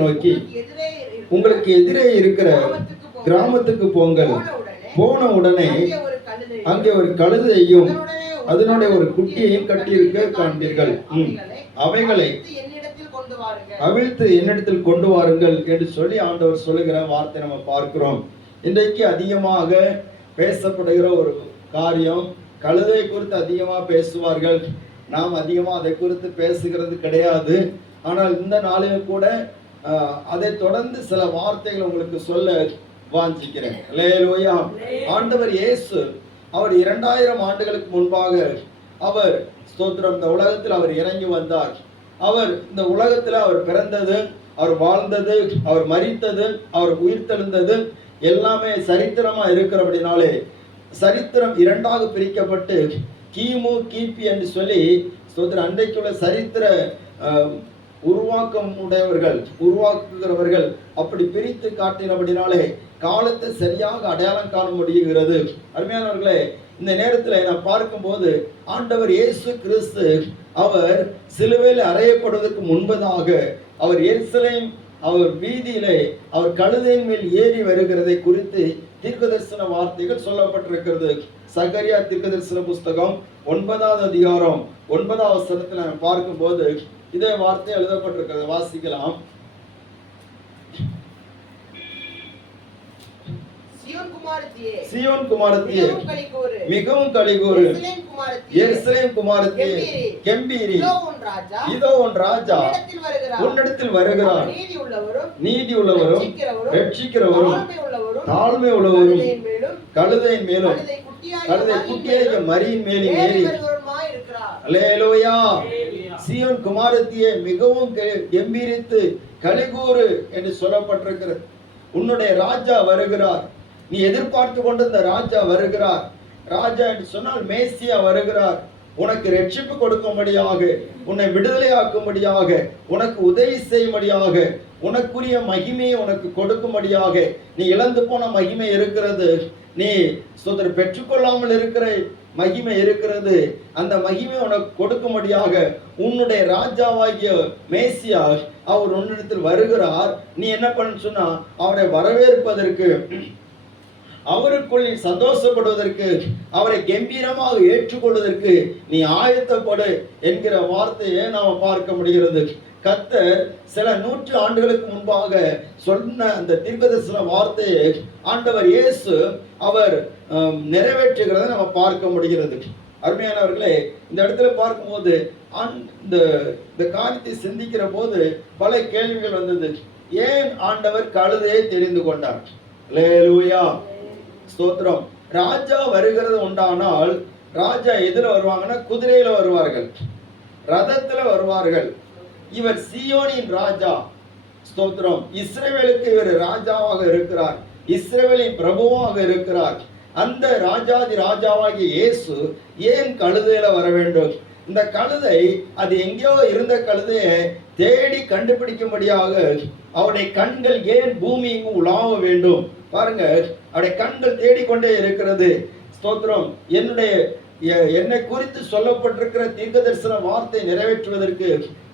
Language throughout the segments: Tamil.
நோக்கி உங்களுக்கு எதிரே இருக்கிற கிராமத்துக்கு போங்கள். போன உடனே அங்கே ஒரு கழுதையும் அதனுடைய ஒரு குட்டியையும் கட்டியிருக்க காண்பீர்கள். அவைகளை அவிழ்த்து என்னிடத்தில் கொண்டு வாருங்கள் என்று சொல்லி ஆண்டவர் சொல்லுகிற வார்த்தை நம்ம பார்க்கிறோம். இன்றைக்கு அதிகமாக பேசப்படுகிற ஒரு காரியம், கழுதை குறித்து அதிகமாக பேசுவார்கள். நாம் அதிகமாக அதை குறித்து பேசுகிறது கிடையாது. ஆனால் இந்த நாளில் கூட அதை தொடர்ந்து சில வார்த்தைகள் உங்களுக்கு சொல்ல வாஞ்சிக்கிறேன். அல்லேலூயா. ஆண்டவர் இயேசு அவர் 2000 ஆண்டுகளுக்கு முன்பாக அவர் ஸ்தோத்திரம் இந்த உலகத்தில் அவர் இறங்கி வந்தார். அவர் இந்த உலகத்தில் அவர் பிறந்தது, அவர் வாழ்ந்தது, அவர் மரித்தது, அவர் உயிர்த்தெழுந்தது எல்லாமே சரித்திரமா இருக்கிறபடினாலே சரித்திரம் 2ஆக பிரிக்கப்பட்டு கிமு கிபி என்று சொல்லி ஸ்தோத்திரம் அன்றைக்குள்ள சரித்திர உருவாக்குகிறவர்கள் அப்படி பிரித்து காட்டினபடினாலே காலத்தை சரியாக அடையாளம் காண முடிகிறது. அருமையானவர்களே, இந்த நேரத்தில் நான் பார்க்கும்போது ஆண்டவர் இயேசு கிறிஸ்து அவர் சிலுவையில் அறையப்படுவதற்கு முன்பதாக அவர் எருசலேம் அவர் வீதியிலே அவர் கழுதையின் மேல் ஏறி வருகிறதை குறித்து தீர்க்கதரிசன வார்த்தைகள் சொல்லப்பட்டிருக்கிறது. சகரியா தீர்க்கதரிசன புஸ்தகம் 9ஆவது அதிகாரம் 9ஆவது வசனத்தில் நான் பார்க்கும்போது இதே வார்த்தை எழுதப்பட்டிருக்கிறது. வாசிக்கலாம். சீயோன் குமாரத்தியே மிகவும் களிகூரு, எருசலேம் குமாரத்தியே கெம்பீரி, இதோ உன் ராஜா உன்னிடத்தில் வருகிறார், நீதி உள்ளவரும் ரட்சிக்கிறவரும் தாழ்மை உள்ளவரும் கழுதையின் மேலும் கழுதை குட்டியை மரியின் மேலும் ஏறி. அல்லேலூயா. சீயோன் குமாரத்தியே மிகவும் கெம்பீரித்து களிகூரு என்று சொல்லப்பட்டிருக்கிறது. உன்னுடைய ராஜா வருகிறார். நீ எதிர்பார்த்து கொண்டிருந்த ராஜா வருகிறார். ராஜா என்று சொன்னால் மேசியா வருகிறார். உனக்கு ரட்சிப்பு கொடுக்கும்படியாக, உன்னை விடுதலையாக்கும்படியாக, உனக்கு உதவி செய்யும்படியாக, உனக்குரிய மகிமையை உனக்கு கொடுக்கும்படியாக. நீ இழந்து போன மகிமை இருக்கிறது, நீ சுதந்திரம் பெற்றுக்கொள்ளாமல் இருக்கிற மகிமை இருக்கிறது. அந்த மகிமை உனக்கு கொடுக்கும்படியாக உன்னுடைய ராஜாவாகிய மேசியா அவர் உன்னிடத்தில் வருகிறார். நீ என்ன பண்ணு சொன்னா அவரை வரவேற்பதற்கு, அவருக்குள் நீ சந்தோஷப்படுவதற்கு, அவரை கம்பீரமாக ஏற்றுக்கொள்வதற்கு நீ ஆயத்தப்படு என்கிற வார்த்தையை நாம் பார்க்க முடிகிறது. கர்த்தர் சில 100 ஆண்டுகளுக்கு முன்பாக சொன்ன அந்த தீர்க்கதரிசன வார்த்தையை ஆண்டவர் இயேசு அவர் நிறைவேற்றுகிறதை நம்ம பார்க்க முடிகிறது. அருமையானவர்களே, இந்த இடத்துல பார்க்கும்போது இந்த காரியத்தை சிந்திக்கிற போது பல கேள்விகள் வந்தது. ஏன் ஆண்டவர் கழுதையை தெரிந்து கொண்டார்? அல்லேலூயா, ஸ்தோத்திரம். ராஜா வருகிறது உண்டானால் ராஜா எதிர வருவாங்கன்னா குதிரையில வருவார்கள், ரதத்துல வருவார்கள். இவர் சீயோனின் ராஜா, ஸ்தோத்திரம். இஸ்ரவேலுக்கு இவர் ராஜாவாக இருக்கிறார், இஸ்ரவேலின் பிரபுவாக இருக்கிறார். அந்த ராஜாதி ராஜாவாகிய இயேசு ஏன் கழுதையில வர வேண்டும்? இந்த கழுதை அது எங்கேயோ இருந்த கழுதையை தேடி கண்டுபிடிக்கும்படியாக அவருடைய கண்கள் ஏன் பூமி உலாவ வேண்டும்? பாருங்க, அவருடைய கண்கள் தேடிக்கொண்டே இருக்கிறது. ஸ்தோத்திரம். என்னை குறித்து சொல்லப்பட்டிருக்கிற தீர்க்கதரிசன வார்த்தை நிறைவேற்றுவதற்கு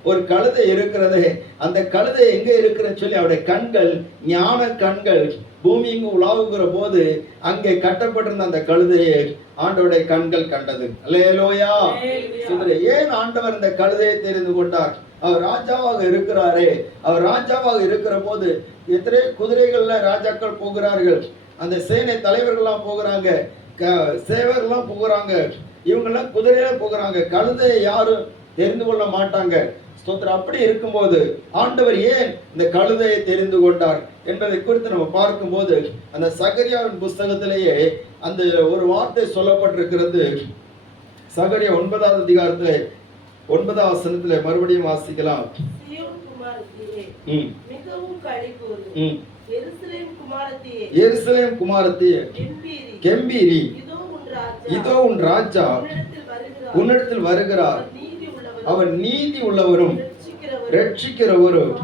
ஒரு கழுதை இருக்கிறது. அந்த கழுதை எங்க இருக்குன்னு சொல்லி அவருடைய கண்கள், ஞான கண்கள் பூமி இங்கு உலாவுகிற போது அங்கே கட்டப்பட்டிருந்த அந்த கழுதையை ஆண்டவருடைய கண்கள் கண்டது. அல்லேலூயா. ஏன் ஆண்டவர் இந்த கழுதையை தெரிந்து கொண்டார்? அவர் ராஜாவாக இருக்கிறாரே. அவர் ராஜாவாக இருக்கிற போது எத்தனை குதிரைகள்ல ராஜாக்கள் போகிறார்கள், அந்த சேனை தலைவர்கள்லாம் போகிறாங்க, சேவர்கள்லாம் போகிறாங்க, இவங்கெல்லாம் குதிரையில போகிறாங்க. கழுதையை யாரும் தெரிந்து கொள்ள மாட்டாங்க. அப்படி இருக்கும்போது ஆண்டவர் ஏன் இந்த கழுதையை தெரிந்து கொண்டார் என்பதை குறித்து நம்ம பார்க்கும்போது அந்த சகரியாவின் புஸ்தகத்திலேயே அந்த ஒரு வார்த்தை சொல்லப்பட்டிருக்கிறது. சகரியா 9ஆவது அதிகாரத்துல 9ஆவது வசனத்துல மறுபடியும் வாசிக்கலாம். எருசலேம் குமாரத்தியே கெம்பீரி, இதோ உன் ராஜா உன்னிடத்தில் வருகிறார், அவர் நீதி உள்ளவரும் ரட்சிக்கிறவரும்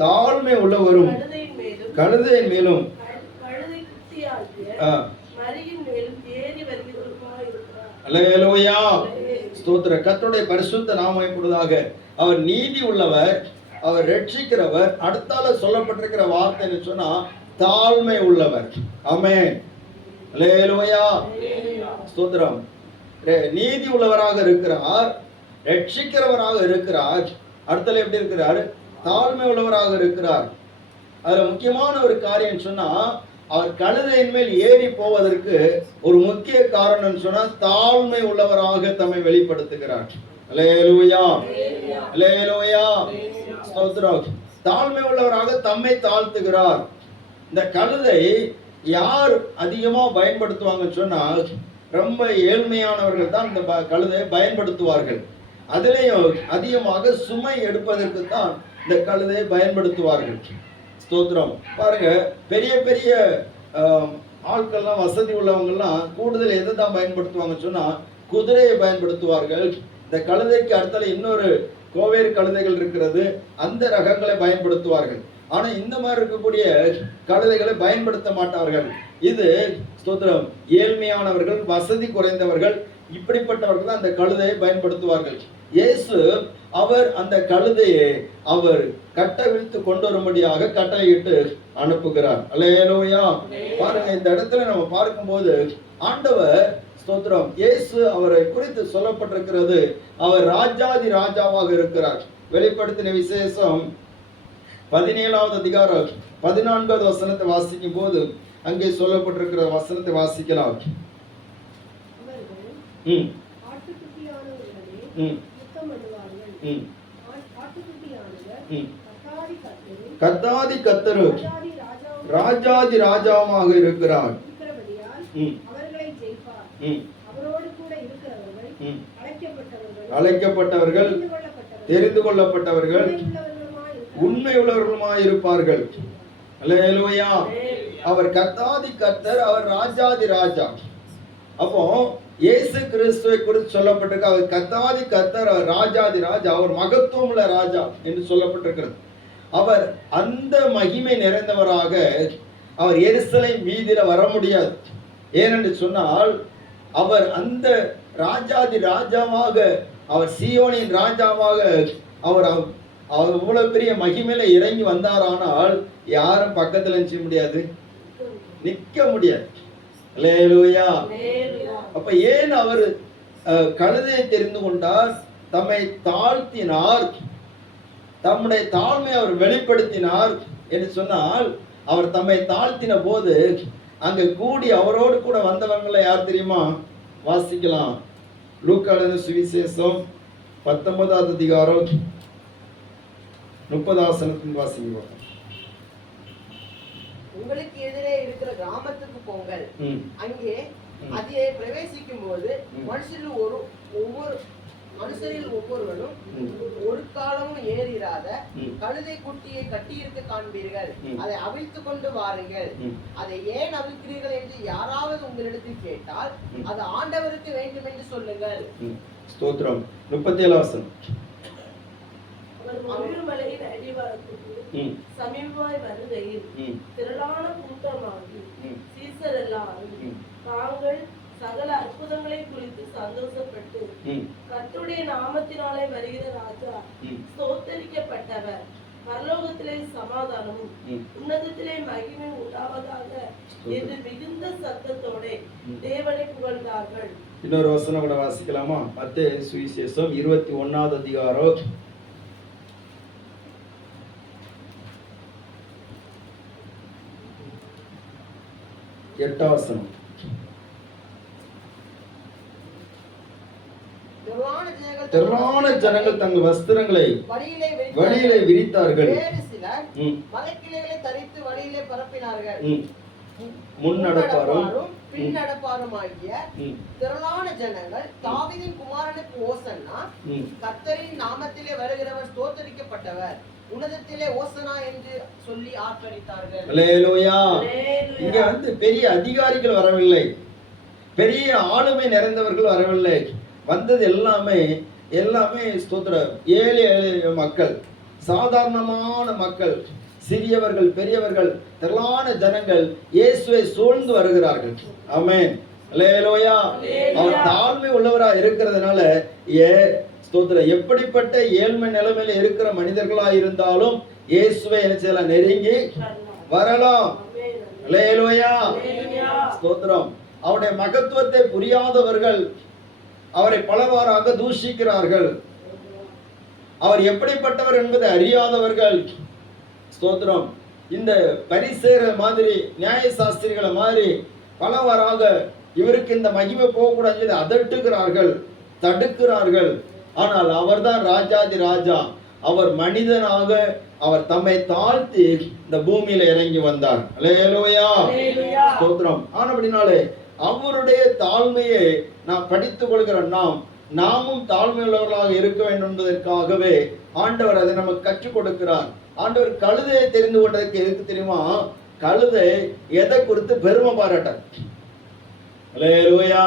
தாழ்மை உள்ளவரும் கழுதையின் மேலும் அல்லேலூயா, ஸ்தோத்திர. கர்த்தருடைய பரிசுத்த நாமம் இப்பொழுதாக அவர் நீதி உள்ளவர், அவர் ரட்சிக்கிறவர். அடுத்தால சொல்லப்பட்டிருக்கிற வார்த்தை சொன்னா தாழ்மை உள்ளவர். ஆமென். அல்லேலூயா. ஸ்தோத்திரம். நீதி உள்ளவராக இருக்கிறார், ரட்சிக்கிறவராக இருக்கிறார். அடுத்தால எப்படி இருக்கிறார்? தாழ்மை உள்ளவராக இருக்கிறார். அதுல முக்கியமான ஒரு காரியம் சொன்னா, அவர் கழுதையின் மேல் ஏறி போவதற்கு ஒரு முக்கிய காரணம் சொன்னா தாழ்மை உள்ளவராக தம்மை வெளிப்படுத்துகிறார். அல்லேலூயா, அல்லேலூயா, ஸ்தோத்திரம். தாழ்மை உள்ளவராக தம்மை தாழ்த்துகிறார். இந்த கழுதை யார் அதிகமா பயன்படுத்துவாங்கன்னு சொன்னா, ரொம்ப ஏழ்மையானவர்கள் தான் இந்த கழுதையை பயன்படுத்துவார்கள். அதிலேயும் அதிகமாக சுமை எடுப்பதற்கு தான் இந்த கழுதையை பயன்படுத்துவார்கள். ஸ்தோத்திரம். பாருங்க, பெரிய பெரிய ஆட்கள்லாம், வசதி உள்ளவங்கெல்லாம் கூடுதல் எதை தான் பயன்படுத்துவாங்க சொன்னா குதிரையை பயன்படுத்துவார்கள். இந்த கழுதைக்கு அடுத்தால இன்னொரு கோவேறு கழுதைகள் இருக்கிறது, அந்த ரகங்களை பயன்படுத்துவார்கள். ஆனா இந்த மாதிரி இருக்கக்கூடிய கழுதைகளை பயன்படுத்த மாட்டார்கள். இது ஸ்தோத்திரம், ஏழ்மையானவர்கள், வசதி குறைந்தவர்கள், இப்படிப்பட்டவர்கள் தான் அந்த கழுதையை பயன்படுத்துவார்கள். இயேசு அவர் அந்த கழுதையை அவர் கட்டவிழ்த்து கொண்டு வரும்படியாக கட்டளையிட்டு அனுப்புகிறார். அல்லேலூயா. பாருங்க, இந்த இடத்துல நம்ம பார்க்கும்போது ஆண்டவர் ஸ்தோத்திரம், இயேசு அவரை குறித்து சொல்லப்பட்டிருக்கிறது, அவர் ராஜாதி ராஜாவாக இருக்கிறார். வெளிப்படுத்தின விசேஷம் 17வது அதிகாரம் 14வது வசனத்தை வாசிக்கும் போது அங்கே சொல்லப்பட்டிருக்கிற வசனத்தை வாசிக்கலாம். கர்த்தாதி கர்த்தரு ராஜாதி ராஜாவாக இருக்கிறார். அழைக்கப்பட்டவர்கள், தெரிந்து கொள்ளப்பட்டவர்கள், உண்மை உள்ளவர்களுமாய் இருப்பார்கள். அல்லேலூயா. அவர் கர்த்தாதி கர்த்தர், அவர் ராஜாதி ராஜா. அப்போ இயேசு கிறிஸ்துவை குறித்து சொல்லப்பட்டிருக்கு, அவர் கர்த்தாதி கர்த்தர், அவர் ராஜாதி ராஜா, அவர் மகத்துவம் உள்ள ராஜா என்று சொல்லப்பட்டிருக்கிறது. அவர் அந்த மகிமை நிறைந்தவராக அவர் எருசலேம் வீதியில வர முடியாது. ஏனென்று சொன்னால் அவர் அந்த ராஜாதி ராஜாவாக, அவர் சீயோனின் ராஜாவாக அவர் இவ்வளவு பெரிய மகிமையில இறங்கி வந்தாரானால் யாரும் பக்கத்துல நிற்க முடியாது, நிக்க முடியாது. அல்லேலூயா. அப்ப ஏன் அவர் கழுதையை தெரிந்து கொண்டார்? தம்மை தாழ்த்தினார், தம்முடைய தாழ்மை அவர் வெளிப்படுத்தினார் என்று சொன்னால், அவர் தம்மை தாழ்த்தின போது அங்க கூடி அவரோடு கூட வந்தவங்களை யார் தெரியுமா? வாசிக்கலாம். லூக்கா எழுதின சுவிசேஷம் 19வது அதிகாரம் 30வது வசனத்தின் வாசிக்கிறோம். உங்களுக்கு எதிரே இருக்கிற கிராமத்துக்கு போங்கள், அங்கே அதிலே பிரவேசிக்கும் போது மனுஷரில் ஒவ்வொருவரும் ஒரு காலமும் ஏறிராத கழுதை குட்டியை கட்டியிருக்க காண்பீர்கள். அதை அவிழ்த்து கொண்டு வாருங்கள். அதை ஏன் அவிழ்க்கிறீர்கள் என்று யாராவது உங்களிடத்தில் கேட்டால் அது ஆண்டவருக்கு வேண்டும் என்று சொல்லுங்கள். ஸ்தோத்திரம். 37 வசனம். மலையின் அடிவாரத்துக்கு சமீபமாய் வருகையில் திரளான கூட்டமாகி சீசர் எல்லாரும் தாங்கள் சகல அற்புதங்களை குறித்து சந்தோஷப்பட்டு, கர்த்தருடைய நாமத்தினாலே வருகிற ராஜா ஸ்தோத்தரிக்கப்பட்டவர், பரலோகத்திலே சமாதானமும் உன்னதத்திலே மகிமை உண்டாவதாக என்று மிகுந்த சத்தத்தோட தேவனை புகழ்ந்தார்கள். இன்னொரு வசனம் கூட வாசிக்கலாமா? மத்தேயு சுவிசேஷம் 21வது அதிகாரம் 8வது வசனம். திரளான ஜனங்கள் தங்கள் வஸ்திரங்களை வழியிலே விரித்தார்கள், மலைக்கிளைகளை தரித்து வழியிலே பரப்பினார்கள். முன்னடப்பாரும் பின்னடப்பாருமாகிய திரளான ஜனங்கள் தாவீதின் குமாரனுக்கு ஓசன்னா, கர்த்தரின் நாமத்திலே வருகிறவர் ஸ்தோத்தரிக்கப்பட்டவர், உன்னதத்திலே ஓசனா என்று சொல்லி ஆர்ப்பரித்தார்கள். அல்லேலூயா. இங்க பெரிய அதிகாரிகள் வரவில்லை, பெரிய ஆளுமை நிறைந்தவர்கள் வரவில்லை. வந்தது எல்லாமே ஸ்தோத்திரம், ஏழை மக்கள், சாதாரணமான மக்கள், சிறியவர்கள், பெரியவர்கள், திரளான ஜனங்கள் இயேசுவை சூழ்ந்து வருகிறார்கள். ஆமென். அல்லேலூயா. அவர் தாழ்மை உள்ளவராக இருக்கிறதுனால ஸ்தோத்திரம். எப்படிப்பட்ட ஏழ்மை நிலைமையில இருக்கிற மனிதர்களா இருந்தாலும் இயேசுவை என்ன செய்யலாம்? நெருங்கி வரலாம். அல்லேலூயா, ஸ்தோத்திரம். அவருடைய மகத்துவத்தை புரியாதவர்கள் அவரை பலவாறாக தூஷிக்கிறார்கள். அவர் எப்படிப்பட்டவர் என்பதை அறியாதவர்கள், ஸ்தோத்திரம், இந்த பரிசேயர் மாதிரி நியாய சாஸ்திரிகளை மாதிரி பலவாறாக இவருக்கு இந்த மகிமை போகக்கூடாது அதட்டுகிறார்கள், தடுக்கிறார்கள். ஆனால் அவர்தான் ராஜாதி ராஜா. அவர் மனிதனாக அவர் தம்மை தாழ்த்தி இந்த பூமியில இறங்கி வந்தார். அல்லேலூயா, ஸ்தோத்திரம். ஆனபடினாலே அவருடைய தாழ்மையை நாம் படித்துக் கொள்கிற நாமும் தாழ்மையுள்ளவர்களாக இருக்க வேண்டும் என்பதற்காகவே ஆண்டவர் அதை நமக்கு கற்றுக் கொடுக்கிறார். ஆண்டவர் கழுதையை தெரிந்து கொண்டதற்கு எதுக்கு தெரியுமா? கழுதை எதை குறித்து பெருமை பாராட்டார். அல்லேலூயா,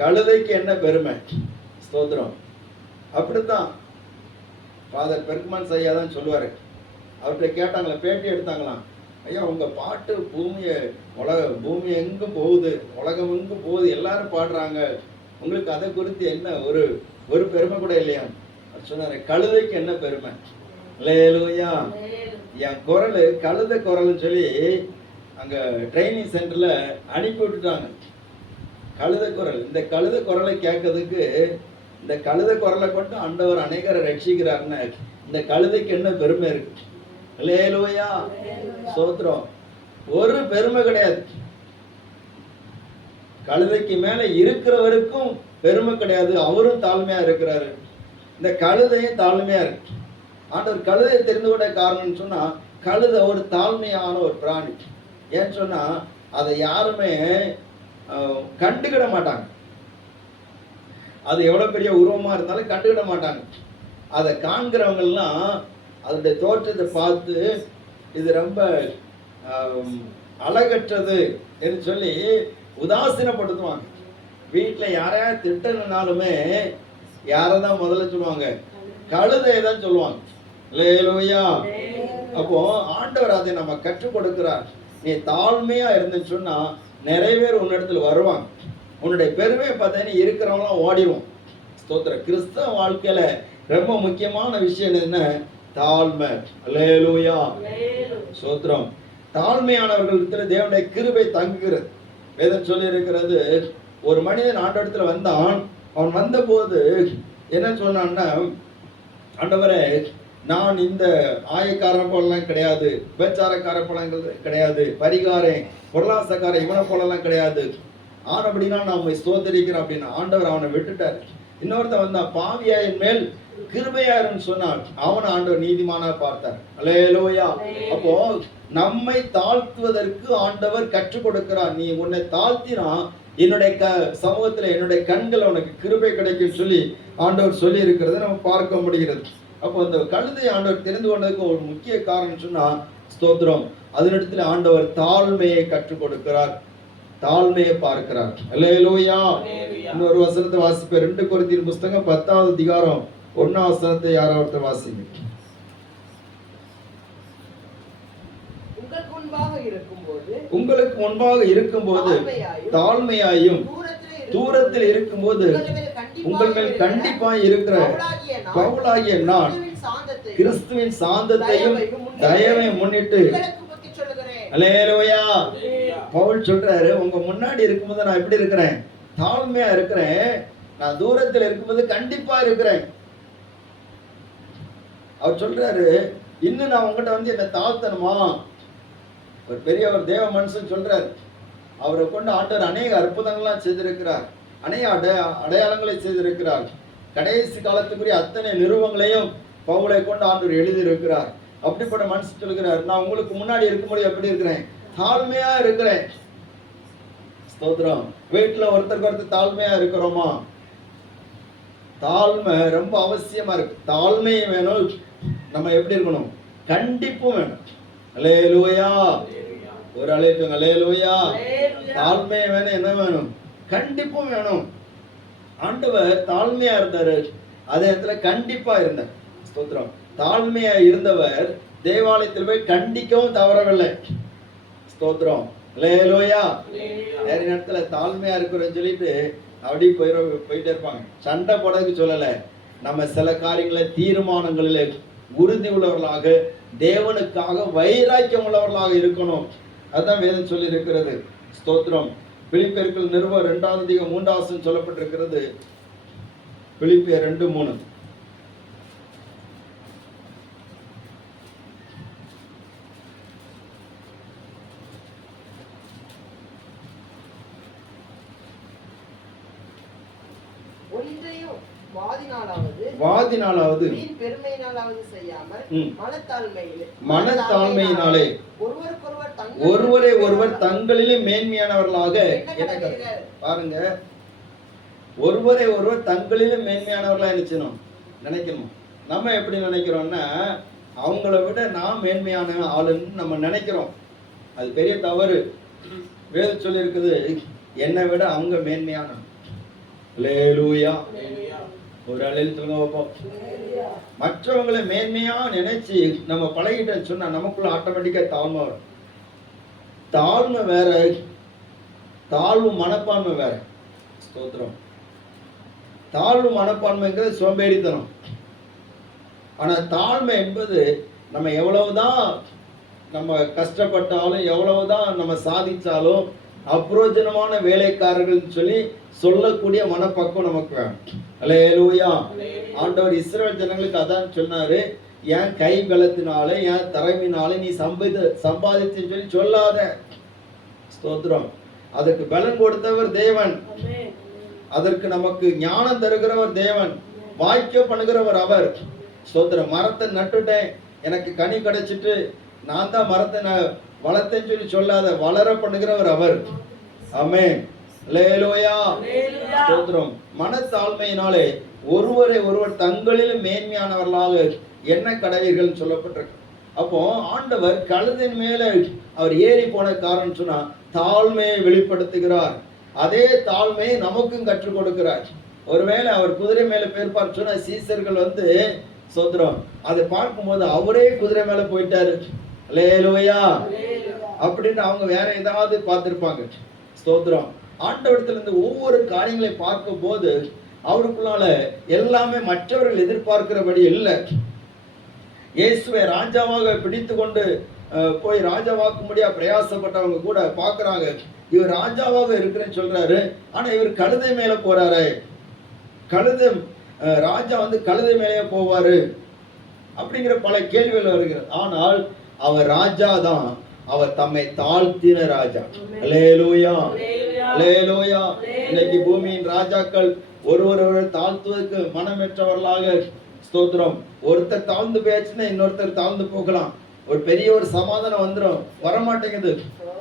கழுதைக்கு என்ன பெருமை? ஸ்தோத்திரம். அப்படித்தான் ஃபாதர் பெர்க்மன்ஸ் ஐயா தான் சொல்லுவாரு. அவர்கிட்ட கேட்டாங்களா, பேட்டி எடுத்தாங்களாம், ஐயா உங்க பாட்டு பூமி எங்கும் போகுது, உலகம் எங்கும் போகுது, எல்லாரும் பாடுறாங்க, உங்களுக்கு அதை குறித்து என்ன ஒரு பெருமை கூட இல்லையா? சொன்னாரு, கழுதைக்கு என்ன பெருமை? அல்லேலூயா. என் குரல் கழுதை குரல்னு சொல்லி அங்க ட்ரைனிங் சென்டர்ல அனுப்பி விட்டுட்டாங்க. கழுதை குரல், இந்த கழுதை குரலை கேட்கறதுக்கு, இந்த கழுதை குரலை கொண்டு ஆண்டவர் அநேகரை ரட்சிக்கிறாருன்னு இந்த கழுதைக்கு என்ன பெருமை இருக்கு? அல்லேலூயா, ஸ்தோத்திரம். ஒரு பெருமை கிடையாது. கழுதைக்கு மேல இருக்கிறவருக்கும் பெருமை கிடையாது. அவரும் தாழ்மையா இருக்கிறாரு. இந்த கழுதையும் தாழ்மையா இருக்கு. ஆண்டவர் கழுதையை தெரிந்து கொண்ட காரணம்னு சொன்னா, கழுதை ஒரு தாழ்மையான ஒரு பிராணி. ஏன்னு சொன்னா அதை யாருமே கண்டுக்கிட மாட்டாங்க. அது எவ்வளவு பெரிய உருவமா இருந்தாலும் கண்டுக்கிட மாட்டாங்க. அதை காண்கிறவங்க எல்லாம் அதனுடைய தோற்றத்தை பார்த்து இது ரொம்ப அழகற்றது என்று சொல்லி உதாசீனப்படுத்துவாங்க. வீட்டில் யாரையாவது திட்டணும்னாலுமே யாரதான் முதல்ல சொல்லுவாங்க? கழுதையை தான் சொல்லுவாங்க. அல்லேலூயா. அப்போ ஆண்டவர் அதை நம்ம கற்றுக் கொடுக்கிறார். நீ தாழ்மையா இருந்துன்னு சொன்னா நிறைய பேர் உன்னிடத்துல வருவாங்க. உன்னுடைய பெருமையை பார்த்தீங்கன்னா இருக்கிறவங்களாம் ஓடிடுவோம். ஸ்தோத்திரம். கிறிஸ்தவ வாழ்க்கையில ரொம்ப முக்கியமான விஷயம் என்ன? தாழ்மை. அல்லேலூயா, ஸ்தோத்திரம். தாழ்மையானவர்களிடத்தில் தேவனுடைய கிருபை தங்குகிறது. வேதம் சொல்லி இருக்கிறது, ஒரு மனிதன் ஆண்டவரிடத்துல வந்தான். அவன் வந்த போது என்ன சொன்னான்னா, ஆண்டவரே, நான் இந்த ஆயக்காரன் போலலாம் கிடையாது, விபச்சாரக்கார போல கிடையாது, பரிகாரன் பொருளாசக்காரன் இவனை போலலாம் கிடையாது, ஆனபடினா நான் உண்மை ஸ்தோத்தரிக்கிறேன் அப்படின்னா ஆண்டவர் அவனை விட்டுட்டார். இன்னொருத்த வந்தா, பாவியாயின் மேல் கிருபையாருன்னு சொன்னார். அவனை ஆண்டவர் நீதிமானா பார்த்தார். அல்லேலூயா. அப்போ நம்மை தாழ்த்துவதற்கு ஆண்டவர் கற்றுக் கொடுக்கிறார். நீ உன்னை தாழ்த்தினா என்னுடைய சமூகத்துல என்னுடைய கண்கள் உனக்கு கிருபை கிடைக்கும் சொல்லி ஆண்டவர் சொல்லி இருக்கிறத நம்ம பார்க்க முடிகிறது. அப்போ இந்த கழுதை ஆண்டவர் தெரிந்து கொண்டதுக்கு ஒரு முக்கிய காரணம் சொன்னா, ஸ்தோத்திரம், அதனிடத்துல ஆண்டவர் தாழ்மையை கற்றுக் கொடுக்கிறார், தாழ்மையை பார்க்கிறார். அல்லேலூயா. இன்னொரு வசனத்தை வாசிப்பேன். 2 கொரிந்தியர் புத்தகம் 10வது அதிகாரம் 1ஆம் வசனத்தை யாராவது வாசிங்க. உங்களுக்கு முன்பாக இருக்கும்போது தாழ்மையாயும் தூரத்தில் இருக்கும்போது உங்கள் மேல் கண்டிப்பாய் இருக்கிற பவுலாகிய நான் கிறிஸ்துவின் சாந்தத்தையும் தயவை முன்னிட்டு, அல்லேலூயா, பவுல் சொல்றாரு, உங்க முன்னாடி இருக்கும்போது நான் எப்படி இருக்கிறேன்? தாழ்மையா இருக்கிறேன். நான் தூரத்தில் இருக்கும்போது கண்டிப்பா இருக்கிறேன். அவர் சொல்றாரு, இன்னும் நான் உங்ககிட்ட வந்து என்ன தாழ்த்தணுமா? ஒரு பெரிய ஒரு தேவ மனுஷன் சொல்றாரு, அவரை கொண்டு ஆண்டவர் அநேக அற்புதங்கள்லாம் செய்திருக்கிறார், அநேக அடையாளங்களை செய்திருக்கிறார். கடைசி காலத்துக்குரிய அத்தனை நிறுவங்களையும் பவுலை கொண்டு ஆண்டவர் எழுதியிருக்கிறார். அப்படிப்பட்ட மனுஷன் சொல்கிறார், நான் உங்களுக்கு முன்னாடி இருக்கும்போது எப்படி இருக்கிறேன்? தாழ்மையா இருக்கிறேன். ஸ்தோத்திரம். வீட்டுல ஒருத்தருக்கு தாழ்மையா இருக்கிறோமா? தாழ்மை ரொம்ப அவசியமா இருக்கு. தாழ்மையும் வேணும், நம்ம எப்படி இருக்கணும்? கண்டிப்பும் வேணும். அல்லேலூயா. ஒரு அழைப்பு, அல்லேலூயா. தாழ்மையை வேணும், என்ன வேணும்? கண்டிப்பும் வேணும். ஆண்டவர் தாழ்மையா இருந்தாரு, அதே இடத்துல கண்டிப்பா இருந்தார். ஸ்தோத்திரம். தாழ்மையா இருந்தவர் தேவாலயத்தில் போய் கண்டிக்கவும் தவறவில்லை. ஸ்தோத்திரம். அல்லேலூயா. நிறைய நேரத்துல தாழ்மையா இருக்கிறோம்னு சொல்லிட்டு அப்படி போயிட்டே இருப்பாங்க. சண்டை போடறதுக்கு சொல்லல, நம்ம சில காரியங்களை தீர்மானங்களில் உறுதி உள்ளவர்களாக, தேவனுக்காக வைராக்கியம் உள்ளவர்களாக இருக்கணும். அதுதான் வேதம் சொல்லி இருக்கிறது. ஸ்தோத்திரம். பிலிப்பியர்கள் நிறுவ 2ஆம் அதிகாரம் 3ஆம் வசனம் சொல்லப்பட்டிருக்கிறது. பிலிப்பியர் 2:3. வாதினாலாவது பெருமையினாலாவது செய்யாமல் மனத்தாழ்மையினாலே ஒருவரை ஒருவர் தங்களிலே மேன்மையானவர்களாக. பாருங்க, ஒருவரை ஒருவர் தங்களிலே மேன்மையானவர்களா நினைக்கணும். நம்ம எப்படி நினைக்கிறோம்னா, அவங்கள விட நான் மேன்மையான ஆளுன்னு நம்ம நினைக்கிறோம். அது பெரிய தவறு. வேதம் சொல்லி இருக்குது, என்னை விட அவங்க மேன்மையான. அல்லேலூயா. ஒரு அழையில் சொல்லுங்க வைப்போம். மற்றவங்களை மேன்மையா நினைச்சு நம்ம பழகிட்டோம் சொன்னா நமக்குள்ள ஆட்டோமேட்டிக்கா தாழ்மை வரும். தாழ்மை வேற, தாழ்வு மனப்பான்மை வேற. ஸ்தோத்திரம். தாழ்வு மனப்பான்மைங்கிறது சோம்பேறித்தனம். ஆனா தாழ்மை என்பது நம்ம எவ்வளவுதான் நம்ம கஷ்டப்பட்டாலும், எவ்வளவுதான் நம்ம சாதிச்சாலும், அப்ரோஜனமான வேலைக்காரர்கள் சொல்லி சொல்லக்கூடிய மனப்பக்குவம் நமக்கு வேணும். அல்லேலூயா. ஆண்டவர் இஸ்ரவேல் ஜனங்களுக்கு அதான் சொன்னாரு, என் கை பலத்தினால, என் திறமையினால நீ சம்பாதிச்சு சொல்லி சொல்லாத. ஸ்தோத்திரம். அதற்கு பலன் கொடுத்தவர் தேவன். அதற்கு நமக்கு ஞானம் தருகிறவர் தேவன். வாய்க்க பண்ணுகிறவர் அவர். ஸ்தோத்திரம். மரத்தை நட்டுட்டேன், எனக்கு கனி கிடைச்சிட்டு நான் தான் மரத்தை வளர்த்தேன்னு சொல்லி சொல்லாத, வளர பண்ணுகிறவர் அவர். ஆமென். அல்லேலூயா. ஸ்தோத்திரம். மனத்தாழ்மையினாலே ஒருவரை ஒருவர் தங்களிலும் மேன்மையானவர்களாக என்ன கடவீர்கள் சொல்லப்பட்டிருக்கு. அப்போ ஆண்டவர் கழுதின் மேல அவர் ஏறி போன காரணம் சொன்னா தாழ்மையை வெளிப்படுத்துகிறார். அதே தாழ்மையை நமக்கும் கற்றுக் கொடுக்கிறார். ஒருவேளை அவர் குதிரை மேல பேர்ப்பார் சொன்னா சீசர்கள் ஸ்தோத்திரம் அதை பார்க்கும்போது அவரே குதிரை மேல போயிட்டாரு. அல்லேலூயா. அப்படின்னு அவங்க வேற ஏதாவது பார்த்திருப்பாங்க. ஸ்தோத்திரம். ஆண்டவரிடத்துல இருந்து ஒவ்வொரு காரியங்களை பார்க்கும் போது அவருக்குள்ளால எல்லாமே மற்றவர்கள் எதிர்பார்க்கிறபடி இல்லை. இயேசுவை ராஜாவாக பிடித்து கொண்டு போய் ராஜாவாக்கும்படியா பிரயாசப்பட்டவங்க கூட பாக்குறாங்க, இவர் ராஜாவாக இருக்கிறேன்னு சொல்றாரு, ஆனா இவர் கழுதை மேல போறாரு. கழுதை ராஜா கழுதை மேலே போவாரு அப்படிங்கிற பல கேள்விகள் வருகிறது. ஆனால் அவர் ராஜா தான், அவர் தம்மை தாழ்த்தின ராஜா. அல்லேலூயா. அல்லேலூயா. இன்னைக்கு பூமியின் ராஜாக்கள் ஒருவர் தாழ்த்துவதற்கு மனமேற்றவர்களாக. ஸ்தோத்திரம். ஒருத்தர் தாழ்ந்து போயாச்சுன்னா இன்னொருத்தர் தாழ்ந்து போகலாம். ஒரு பெரிய ஒரு சமாதானம் வந்துடும், வரமாட்டேங்குது.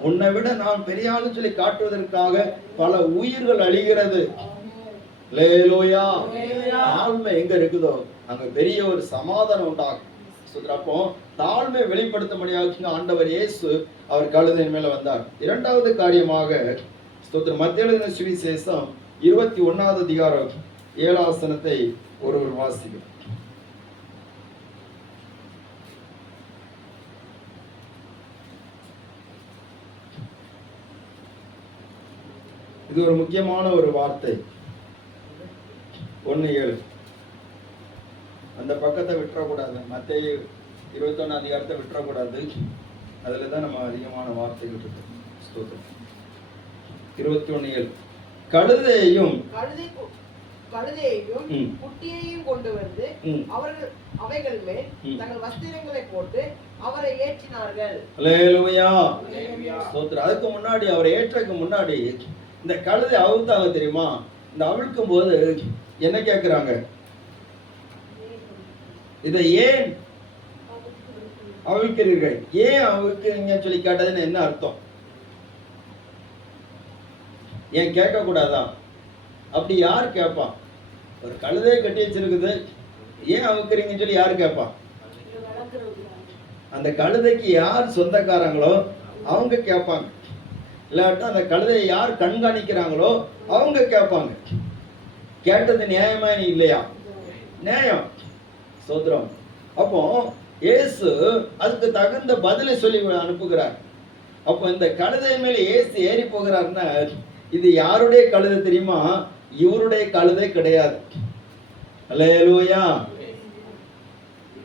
உன்னை விட நான் பெரிய ஆளுன்னு சொல்லி காட்டுவதற்காக பல உயிர்கள் அழிகிறது. அல்லேலூயா. தாழ்மை எங்க இருக்குதோ அங்க பெரிய ஒரு சமாதானம் உண்டாகும். அப்போ தாழ்மை வெளிப்படுத்த முடியாத ஆண்டவர் இயேசு அவர் கழுதையின் மேல வந்தார். இரண்டாவது காரியமாக ஸ்தோத்திரம், மத்தேயு எழுதின சுவிசேஷம் 21ஆம் அதிகாரம் 7ஆம் வசனத்தை ஒருவர் வாசிக்கும். இது ஒரு முக்கியமான ஒரு வார்த்தை. 1:7 அந்த பக்கத்தை விட்டுறக்கூடாது. மத்தேயு 21ஆம் அதிகாரத்தை விட்டுறக்கூடாது. அதுல தான் நம்ம அதிகமான வார்த்தைகள் இருக்கு. ஸ்தோத்திரம். 21:7 கழுதையையும் குட்டியையும் கொண்டு வந்து அவர்கள் அவைகள் மேல் தங்கள் வஸ்திரங்களை போட்டு அவரை ஏற்றினார்கள். அல்லேலூயா. ஸ்தோத்திரம். அதுக்கு முன்னாடி அவரை ஏற்றதுக்கு முன்னாடி இந்த கழுதை அவுத்தாங்க தெரியுமா? இந்த அவிழ்க்கும் போது என்ன கேட்கிறாங்க? இதை ஏன் அவிழ்க்கிறீர்கள், ஏன் அவிழ்க்கிறீங்கன்னு சொல்லி கேட்டதுன்னு என்ன அர்த்தம்? ஏன் கேட்க கூடாதா? அப்படி யார் கேட்பான்? ஒரு கழுதையை கட்டி வச்சிருக்குது, ஏன் அவிழ்க்கிறீங்கன்னு சொல்லி யாரு கேட்பான்? அந்த கழுதைக்கு யார் சொந்தக்காரங்களோ அவங்க கேட்பாங்க. இல்லாட்டா அந்த கழுதையை யார் கண்காணிக்கிறாங்களோ அவங்க கேட்பாங்க. கேட்டது நியாயமா இல்லையா? நியாயம். ஸ்தோத்திரம். அப்போ இயேசு அதுக்கு தகுந்த பதிலை சொல்லி அனுப்புகிறார். அப்ப இந்த கழுதை மேல இயேசு ஏறி போகிறாருன்னா இது யாருடைய கழுதை தெரியுமா? இவருடைய கழுதை கிடையாது. அல்லேலூயா.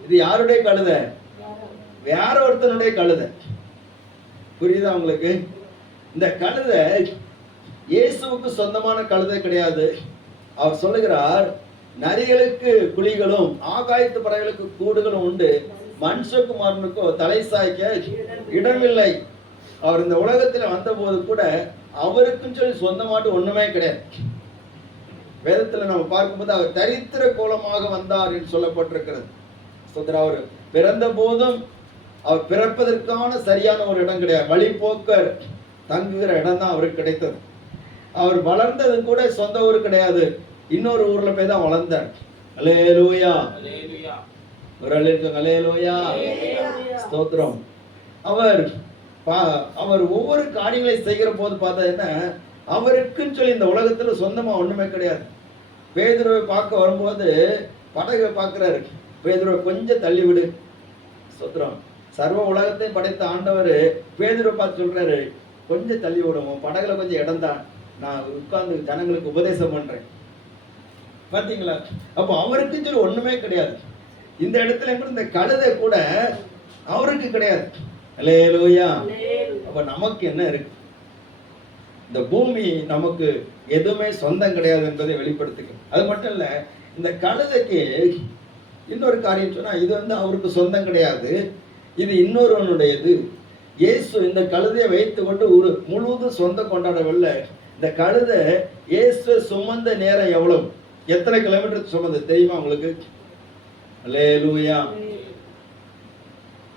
இது யாருடைய கழுதை? வேற ஒருத்தனுடைய கழுதை. புரியுதா உங்களுக்கு? இந்த கழுதை இயேசுவுக்கு சொந்தமான கழுதை கிடையாது. அவர் சொல்லுகிறார், நரிகளுக்கு குழிகளும் ஆகாயத்து பறவைகளுக்கு கூடுகளும் உண்டு, மனுஷகுமாரனுக்கோ தலை சாய்க்க இடமில்லை. அவர் இந்த உலகத்தில் வந்த போது கூட அவருக்குன்னு சொல்லி சொந்தமாட்டு ஒண்ணுமே கிடையாது. வேதத்துல நம்ம பார்க்கும்போது அவர் தரித்திர கோலமாக வந்தார் என்று சொல்லப்பட்டிருக்கிறது. அவர் பிறந்த போதும் அவர் பிறப்பதற்கான சரியான ஒரு இடம் கிடையாது. வழிபோக்கர் தங்குகிற இடம் தான் அவருக்கு கிடைத்தது. அவர் வளர்ந்தது கூட சொந்த ஊர் கிடையாது, இன்னொரு ஊர்ல போய் தான் வளர்ந்தார். அல்லேலூயா. ஒரு அல்லேலூயா. ஸ்தோத்திரம். அவர் ஒவ்வொரு காரியங்களை செய்கிற போது பார்த்தா என்ன, அவருக்குன்னு சொல்லி இந்த உலகத்துல சொந்தமா ஒண்ணுமே கிடையாது. பேதுருவை பார்க்க வரும்போது படகை பார்க்கிறாரு. பேதுருவை கொஞ்சம் தள்ளி விடு. ஸ்தோத்திரம். சர்வ உலகத்தையும் படைத்த ஆண்டவர் பேதுருவை பார்த்து சொல்றாரு, கொஞ்சம் தள்ளி விடுவோம், படகுல கொஞ்சம் இடம் தான், நான் உட்கார்ந்து ஜனங்களுக்கு உபதேசம் பண்றேன். பாத்தீங்களா? அப்போ அவருக்குன்னு சொல்லி ஒண்ணுமே கிடையாது. இந்த இடத்துல இந்த கழுதை கூட அவருக்கு கிடையாது. அல்லேலூயா. அப்ப நமக்கு என்ன இருக்கு? இந்த பூமி நமக்கு எதுவுமே சொந்தம் கிடையாது என்பதை வெளிப்படுத்துங்க. அது மட்டும் இல்ல, இந்த கழுதைக்கு இன்னொரு காரியம் சொன்னா, இது அவருக்கு சொந்தம் கிடையாது, இது இன்னொருவனுடையது. இயேசு இந்த கழுதையை வைத்துக் கொண்டு ஒரு முழுவதும் சொந்தம் கொண்டாடவில்லை. இந்த கழுதை இயேசு சுமந்த நேரம் எவ்வளவு, எத்தனை கிலோமீட்டர் சுமந்து தெரியுமா உங்களுக்கு? அல்லேலூயா.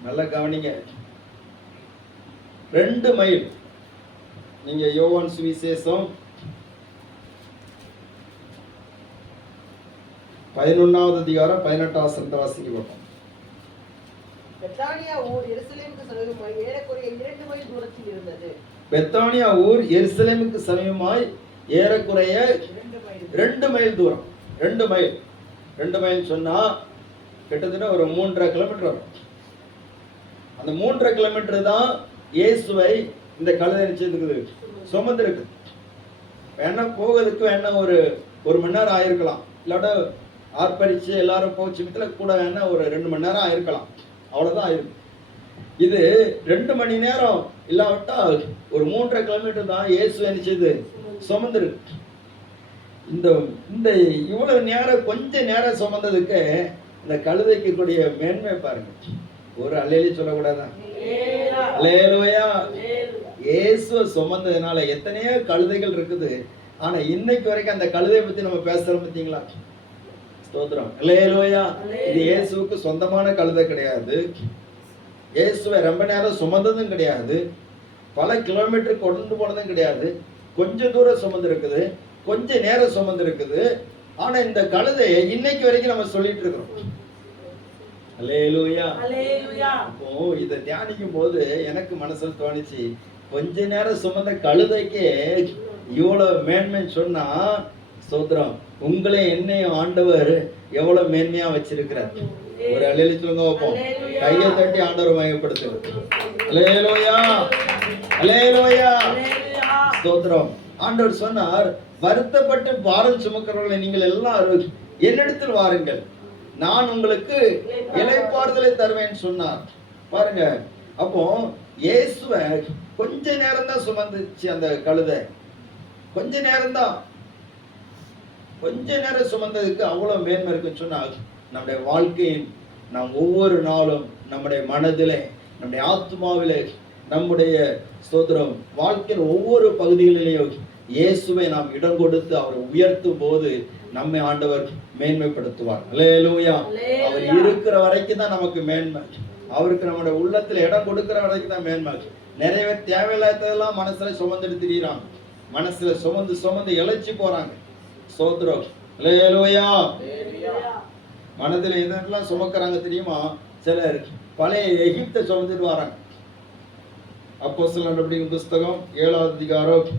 நல்லா கவனிங்க. 2 மைல். நீங்க யோவான் சுவிசேஷம் 11வது அதிகாரம் 18வது வசனத்தை வாசிக்க பார்ப்போம். பெத்தானியா ஊர் எருசலேமுக்கு சமீபமாய் ஏறக்குறைய 2 மைல் தூரத்தில் இருந்தது. பெத்தானியா ஊர் எருசலேமுக்கு சமீபமாய் ஏறக்குறைய 2 மைல் தூரம். 2 மைல். 2 மைல் சொன்னா கிட்டத்தட்ட ஒரு 3.5 கிலோமீட்டர் வரும். அந்த 3.5 கிலோமீட்டர் தான் இயேசுவை இந்த கழுதை நிச்சயத்துக்கு சுமந்திருக்கு. வேணா போகிறதுக்கு வேணா ஒரு மணி நேரம் ஆயிருக்கலாம், இல்லாட்ட ஆர்ப்பரிச்சு எல்லாரும் போச்சுல கூட வேணா ஒரு 2 மணி நேரம் ஆயிருக்கலாம், அவ்வளவுதான் ஆயிருக்கு. இது 2 மணி நேரம் இல்லாவிட்டா ஒரு 3.5 கிலோமீட்டர் தான் இயேசு நிச்சயது சுமந்திருக்கு. இந்த இந்த இவ்வளவு நேரம் கொஞ்ச நேரம் சுமந்ததுக்கு இந்த கழுதைக்கு கூடிய மேன்மை பாருங்க. ஒரு அல்லேலூயா சொல்லக்கூடாதான்? அல்லேலூயா. இயேசு சுமந்ததுனால எத்தனையோ கழுதைகள் இருக்குது. ஆனா இன்னைக்கு வரைக்கும் அந்த கழுதையை பத்தி நம்ம பேசுறோம் பார்த்தீங்களா? ஸ்தோத்திரம். அல்லேலூயா. இது இயேசுவுக்கு சொந்தமான கழுதை கிடையாது. இயேசுவை ரொம்ப நேரம் சுமந்ததும் கிடையாது, பல கிலோமீட்டர் கொண்டு போனதும் கிடையாது. கொஞ்ச தூரம் சுமந்து இருக்குது, கொஞ்ச நேரம் சுமந்து இருக்குது. ஆனா இந்த கழுதையை இன்னைக்கு வரைக்கும் நம்ம சொல்லிட்டு இருக்கிறோம். அல்லேலூயா. அப்போ இதை தியானிக்கும் போது எனக்கு மனசுல தோணுச்சு, கொஞ்ச நேரம் சுமந்த கழுதைக்கு இவ்வளவு மேன்மை சொன்னா, ஸ்தோத்திரம், உங்களே என்னையும் ஆண்டவர் எவ்வளவு மேன்மையா வச்சிருக்கிறார். ஒரு அல்லேலூயா சொல்லுங்க வைப்போம். கையை தட்டி ஆண்டவர் மகிமைப்படுத்து. அல்லேலூயா. அல்லேலூயா. ஸ்தோத்திரம். ஆண்டவர் சொன்னார், வருத்தப்பட்டு பாரம் சுமக்கிறவர்களை நீங்கள் எல்லாரும் என்னிடத்தில் வாருங்கள், நான் உங்களுக்கு இளைப்பாறுதலை தருவேன் சொன்னார். பாருங்க, அப்போ இயேசுவை கொஞ்ச நேரம் தான் சுமந்துச்சு அந்த கழுதை. கொஞ்ச நேரம் தான், கொஞ்ச நேரம் சுமந்ததுக்கு அவ்வளவு மேன்மை இருக்குன்னு சொன்னால், நம்முடைய வாழ்க்கையின் நாம் ஒவ்வொரு நாளும் நம்முடைய மனதிலே, நம்முடைய ஆத்மாவிலே, நம்முடைய ஸ்தோத்திரம் வாழ்க்கையின் ஒவ்வொரு பகுதிகளிலேயும் இயேசுவை நாம் இடம் கொடுத்து அவரை உயர்த்தும் போது நம்மை ஆண்டவர் மேன்மைப்படுத்துவார். அல்லேலூயா. அவர் இருக்கிற வரைக்கும் தான் நமக்கு மேன்மை. அவருக்கு நம்முடைய உள்ளத்துல இடம் கொடுக்கிற வரைக்கும் தான் மேன்மை. நிறைய தேவையில்லாததெல்லாம் மனசுல சுமந்துட்டு திரியிறாங்க, மனசுல சுமந்து சுமந்து இழைச்சி போறாங்க. ஸ்தோத்திரம். அல்லேலூயா. மனதில் எதெல்லாம் சுமக்கிறாங்க தெரியுமா? சிலர் பழைய எகிப்தை சுமந்துட்டு வராங்க. அப்போஸ்தலர் நடவடிக்கைகளின் புஸ்தகம் 7வது அதிகாரம்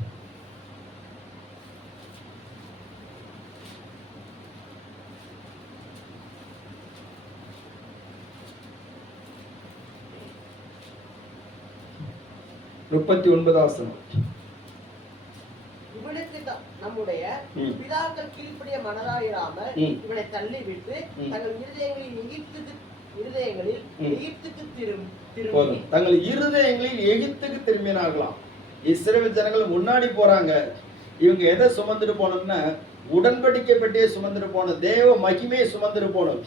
7 39 வசனம். இவனுக்கு நம்முடைய பிதாக்கள் கீழ்ப்படிய மனதாயிராமல் இவனை தள்ளிவிட்டு தங்கள் இருதயங்களில் எகிப்துக்கு திரும்பினார்களாம். இஸ்ரவேல் ஜனங்கள் முன்னாடி போறாங்க. இவங்க எதை சுமந்துட்டு போனோம்னா உடன்படிக்கை பெட்டியை சுமந்துட்டு போன தேவ மகிமையை சுமந்துட்டு போனோம்.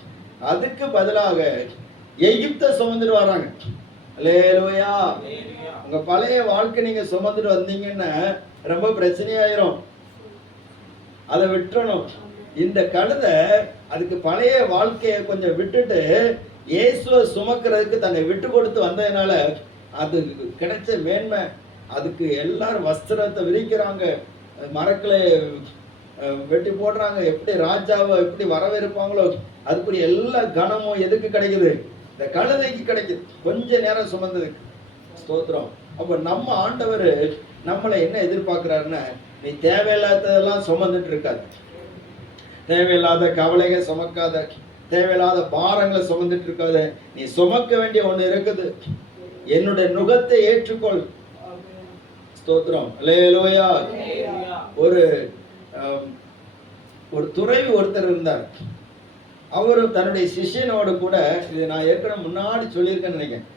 அதுக்கு பதிலாக எகிப்தை சுமந்துட்டு வராங்க. அல்லேலூயா. உங்க பழைய வாழ்க்கை நீங்க சுமந்துட்டு வந்தீங்கன்னா ரொம்ப பிரச்சனையாயிரும். அதை விட்டுறணும். இந்த கழுதை அதுக்கு பழைய வாழ்க்கையை கொஞ்சம் விட்டுட்டு இயேசுவை சுமக்கிறதுக்கு தன்னை விட்டு கொடுத்து வந்ததுனால அது கிடைச்ச மேன்மை. அதுக்கு எல்லாரும் வஸ்திரத்தை விரிக்கிறாங்க, மரக்களை வெட்டி போடுறாங்க. எப்படி ராஜாவை எப்படி வரவேற்பாங்களோ அதுக்குரிய எல்லா கனமும் எதுக்கு கிடைக்குது? இந்த கழுதைக்கு கிடைக்குது. கொஞ்ச நேரம் சுமந்ததுக்கு. ஸ்தோத்திரம். அப்ப நம்ம ஆண்டவர் நம்மளை என்ன எதிர்பார்க்கிறாருன்னா, நீ தேவையில்லாததெல்லாம் சுமந்துட்டு இருக்காது, தேவையில்லாத கவலைகள் சுமக்காத, தேவையில்லாத பாரங்களை சுமந்துட்டு இருக்காத. நீ சுமக்க வேண்டிய ஒண்ணு இருக்குது. என்னுடைய நுகத்தை ஏற்றுக்கொள். ஸ்தோத்திரம். அல்லேலூயா. ஒரு துறவி ஒருத்தர் இருந்தார். அவரும் தன்னுடைய சிஷ்யனோடு கூட, இது நான் ஏற்கனவே முன்னாடி சொல்லியிருக்கேன்னு நினைக்கிறேன்.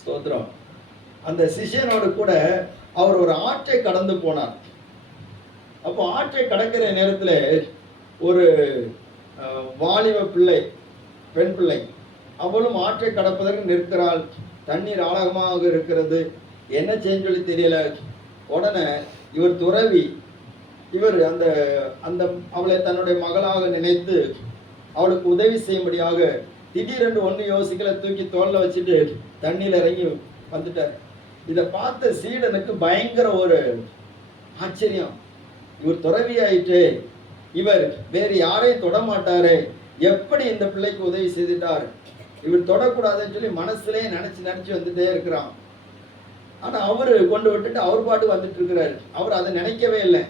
ஸ்தோத்திரம். அந்த சிஷ்யனோடு கூட அவர் ஒரு ஆற்றை கடந்து போனார். அப்போ ஆற்றை கடக்கிற நேரத்தில் ஒரு வாலிப பிள்ளை, பெண் பிள்ளை, அவளும் ஆற்றை கடப்பதற்கு நிற்கிறாள். தண்ணீர் ஆழமாக இருக்கிறது. என்ன செய்ய சொல்லி தெரியல. உடனே இவர் துறவி, இவர் அந்த அந்த அவளை தன்னுடைய மகளாக நினைத்து அவளுக்கு உதவி செய்யும்படியாக திடீரென்று ஒன்று யோசிக்கல, தூக்கி தோல்ல வச்சுட்டு தண்ணியில் இறங்கி வந்துட்டார். இதை பார்த்த சீடனுக்கு பயங்கர ஒரு ஆச்சரியம். இவர் துறவி ஆயிட்டு, இவர் வேறு யாரையும் தொடமாட்டாரு, எப்படி இந்த பிள்ளைக்கு உதவி செய்துட்டார், இவர் தொடக்கூடாதுன்னு சொல்லி மனசுலயே நினைச்சு வந்துட்டே இருக்கிறான். ஆனா அவரு கொண்டு விட்டுட்டு அவர் பாட்டு வந்துட்டு இருக்கிறாரு. அவர் அதை நினைக்கவே இல்லை.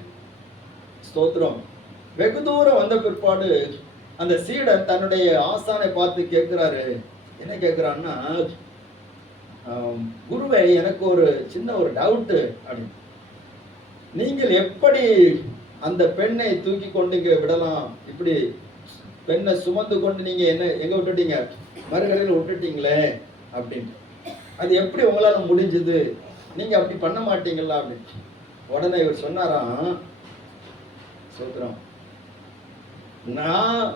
ஸ்தோத்திரம். வெகு தூரம் வந்த பிற்பாடு அந்த சீடன் தன்னுடைய ஆசானை பார்த்து கேட்கிறாரு. என்ன கேட்கிறான்னா, குருவே, எனக்கு ஒரு சின்ன ஒரு டவுட்டு அப்படின்னு. நீங்கள் எப்படி அந்த பெண்ணை தூக்கி கொண்டு இங்க விடலாம்? இப்படி பெண்ணை சுமந்து கொண்டு நீங்க என்ன எங்க விட்டுட்டீங்க? மறுகரையில் விட்டுட்டீங்களே அப்படின்னு. அது எப்படி உங்களால முடிஞ்சது? நீங்க அப்படி பண்ண மாட்டீங்களா அப்படின்னு. உடனே இவர் சொன்னாராம், சோத்திரம், நான்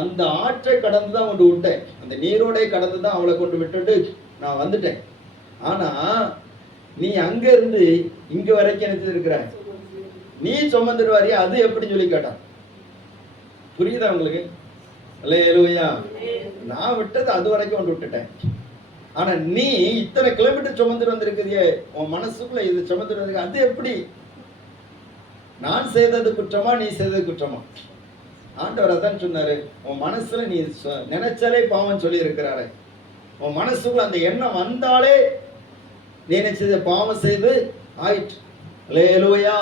அந்த ஆற்றை கடந்து தான் கொண்டு விட்டேன், அந்த நீரோடை கடந்து தான் அவளை கொண்டு விட்டுட்டு நான் வந்துட்டேன். ஆனா நீ அங்க இருந்து இங்க வரைக்கும் நினைச்சு இருக்கிற, நீ சுமந்துட்டு வரியா, அது எப்படின்னு சொல்லி கேட்டான். புரியுதா உங்களுக்கு? அல்லேலூயா. நான் விட்டது அது வரைக்கும் கொண்டு விட்டுட்டேன். ஆனா நீ இத்தனை கிலோமீட்டர் சுமந்துட்டு வந்திருக்கிறியே, உன் மனசுக்குள்ள இது சுமந்துட்டு வந்திருக்க, அது எப்படி? நான் செய்தது குற்றமா, நீ செய்தது குற்றமா? ஆண்டவர் அதான் சொன்னாரு, உன் மனசுல நீ நினைச்சாலே பாவம் சொல்லி இருக்கிறாரு. உன் மனசுக்குள்ள அந்த எண்ணம் வந்தாலே நீ நினைச்சது பாவம் செய்து ஆயிற்று. அல்லேலூயா.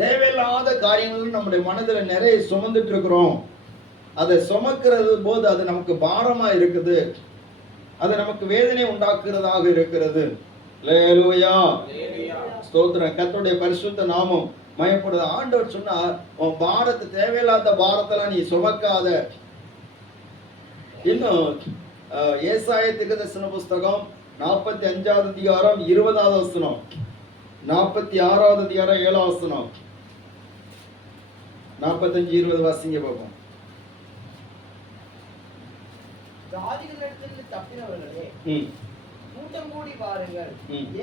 தேவையில்லாத காரியங்கள் நம்முடைய மனதில் நிறைய சுமந்துட்டு இருக்கிறோம். அதை சுமக்கிறது போது அது நமக்கு பாரமா இருக்குது, அது நமக்கு வேதனை உண்டாக்குறதாக இருக்கிறது. அல்லேலூயா. ஸ்தோத்திரம். கர்த்தருடைய பரிசுத்த நாமம் மயப்படுது. ஆண்டவர் சொன்னார், உன் பாரத்தை, தேவையில்லாத பாரத்தெல்லாம் நீ சுமக்காத. இன்னும் ஏசாயா தீர்க்கதரிசன புஸ்தகம் 45வது அதிகாரம் 20வது வசனம், 46வது அதிகாரம் 7வது வசனம், 45-20 வாசிங்க பார்ப்போம். ஜாதிகளிடத்தில் தப்பினவர்களே, கூட்டம் கூடி வாருங்கள்,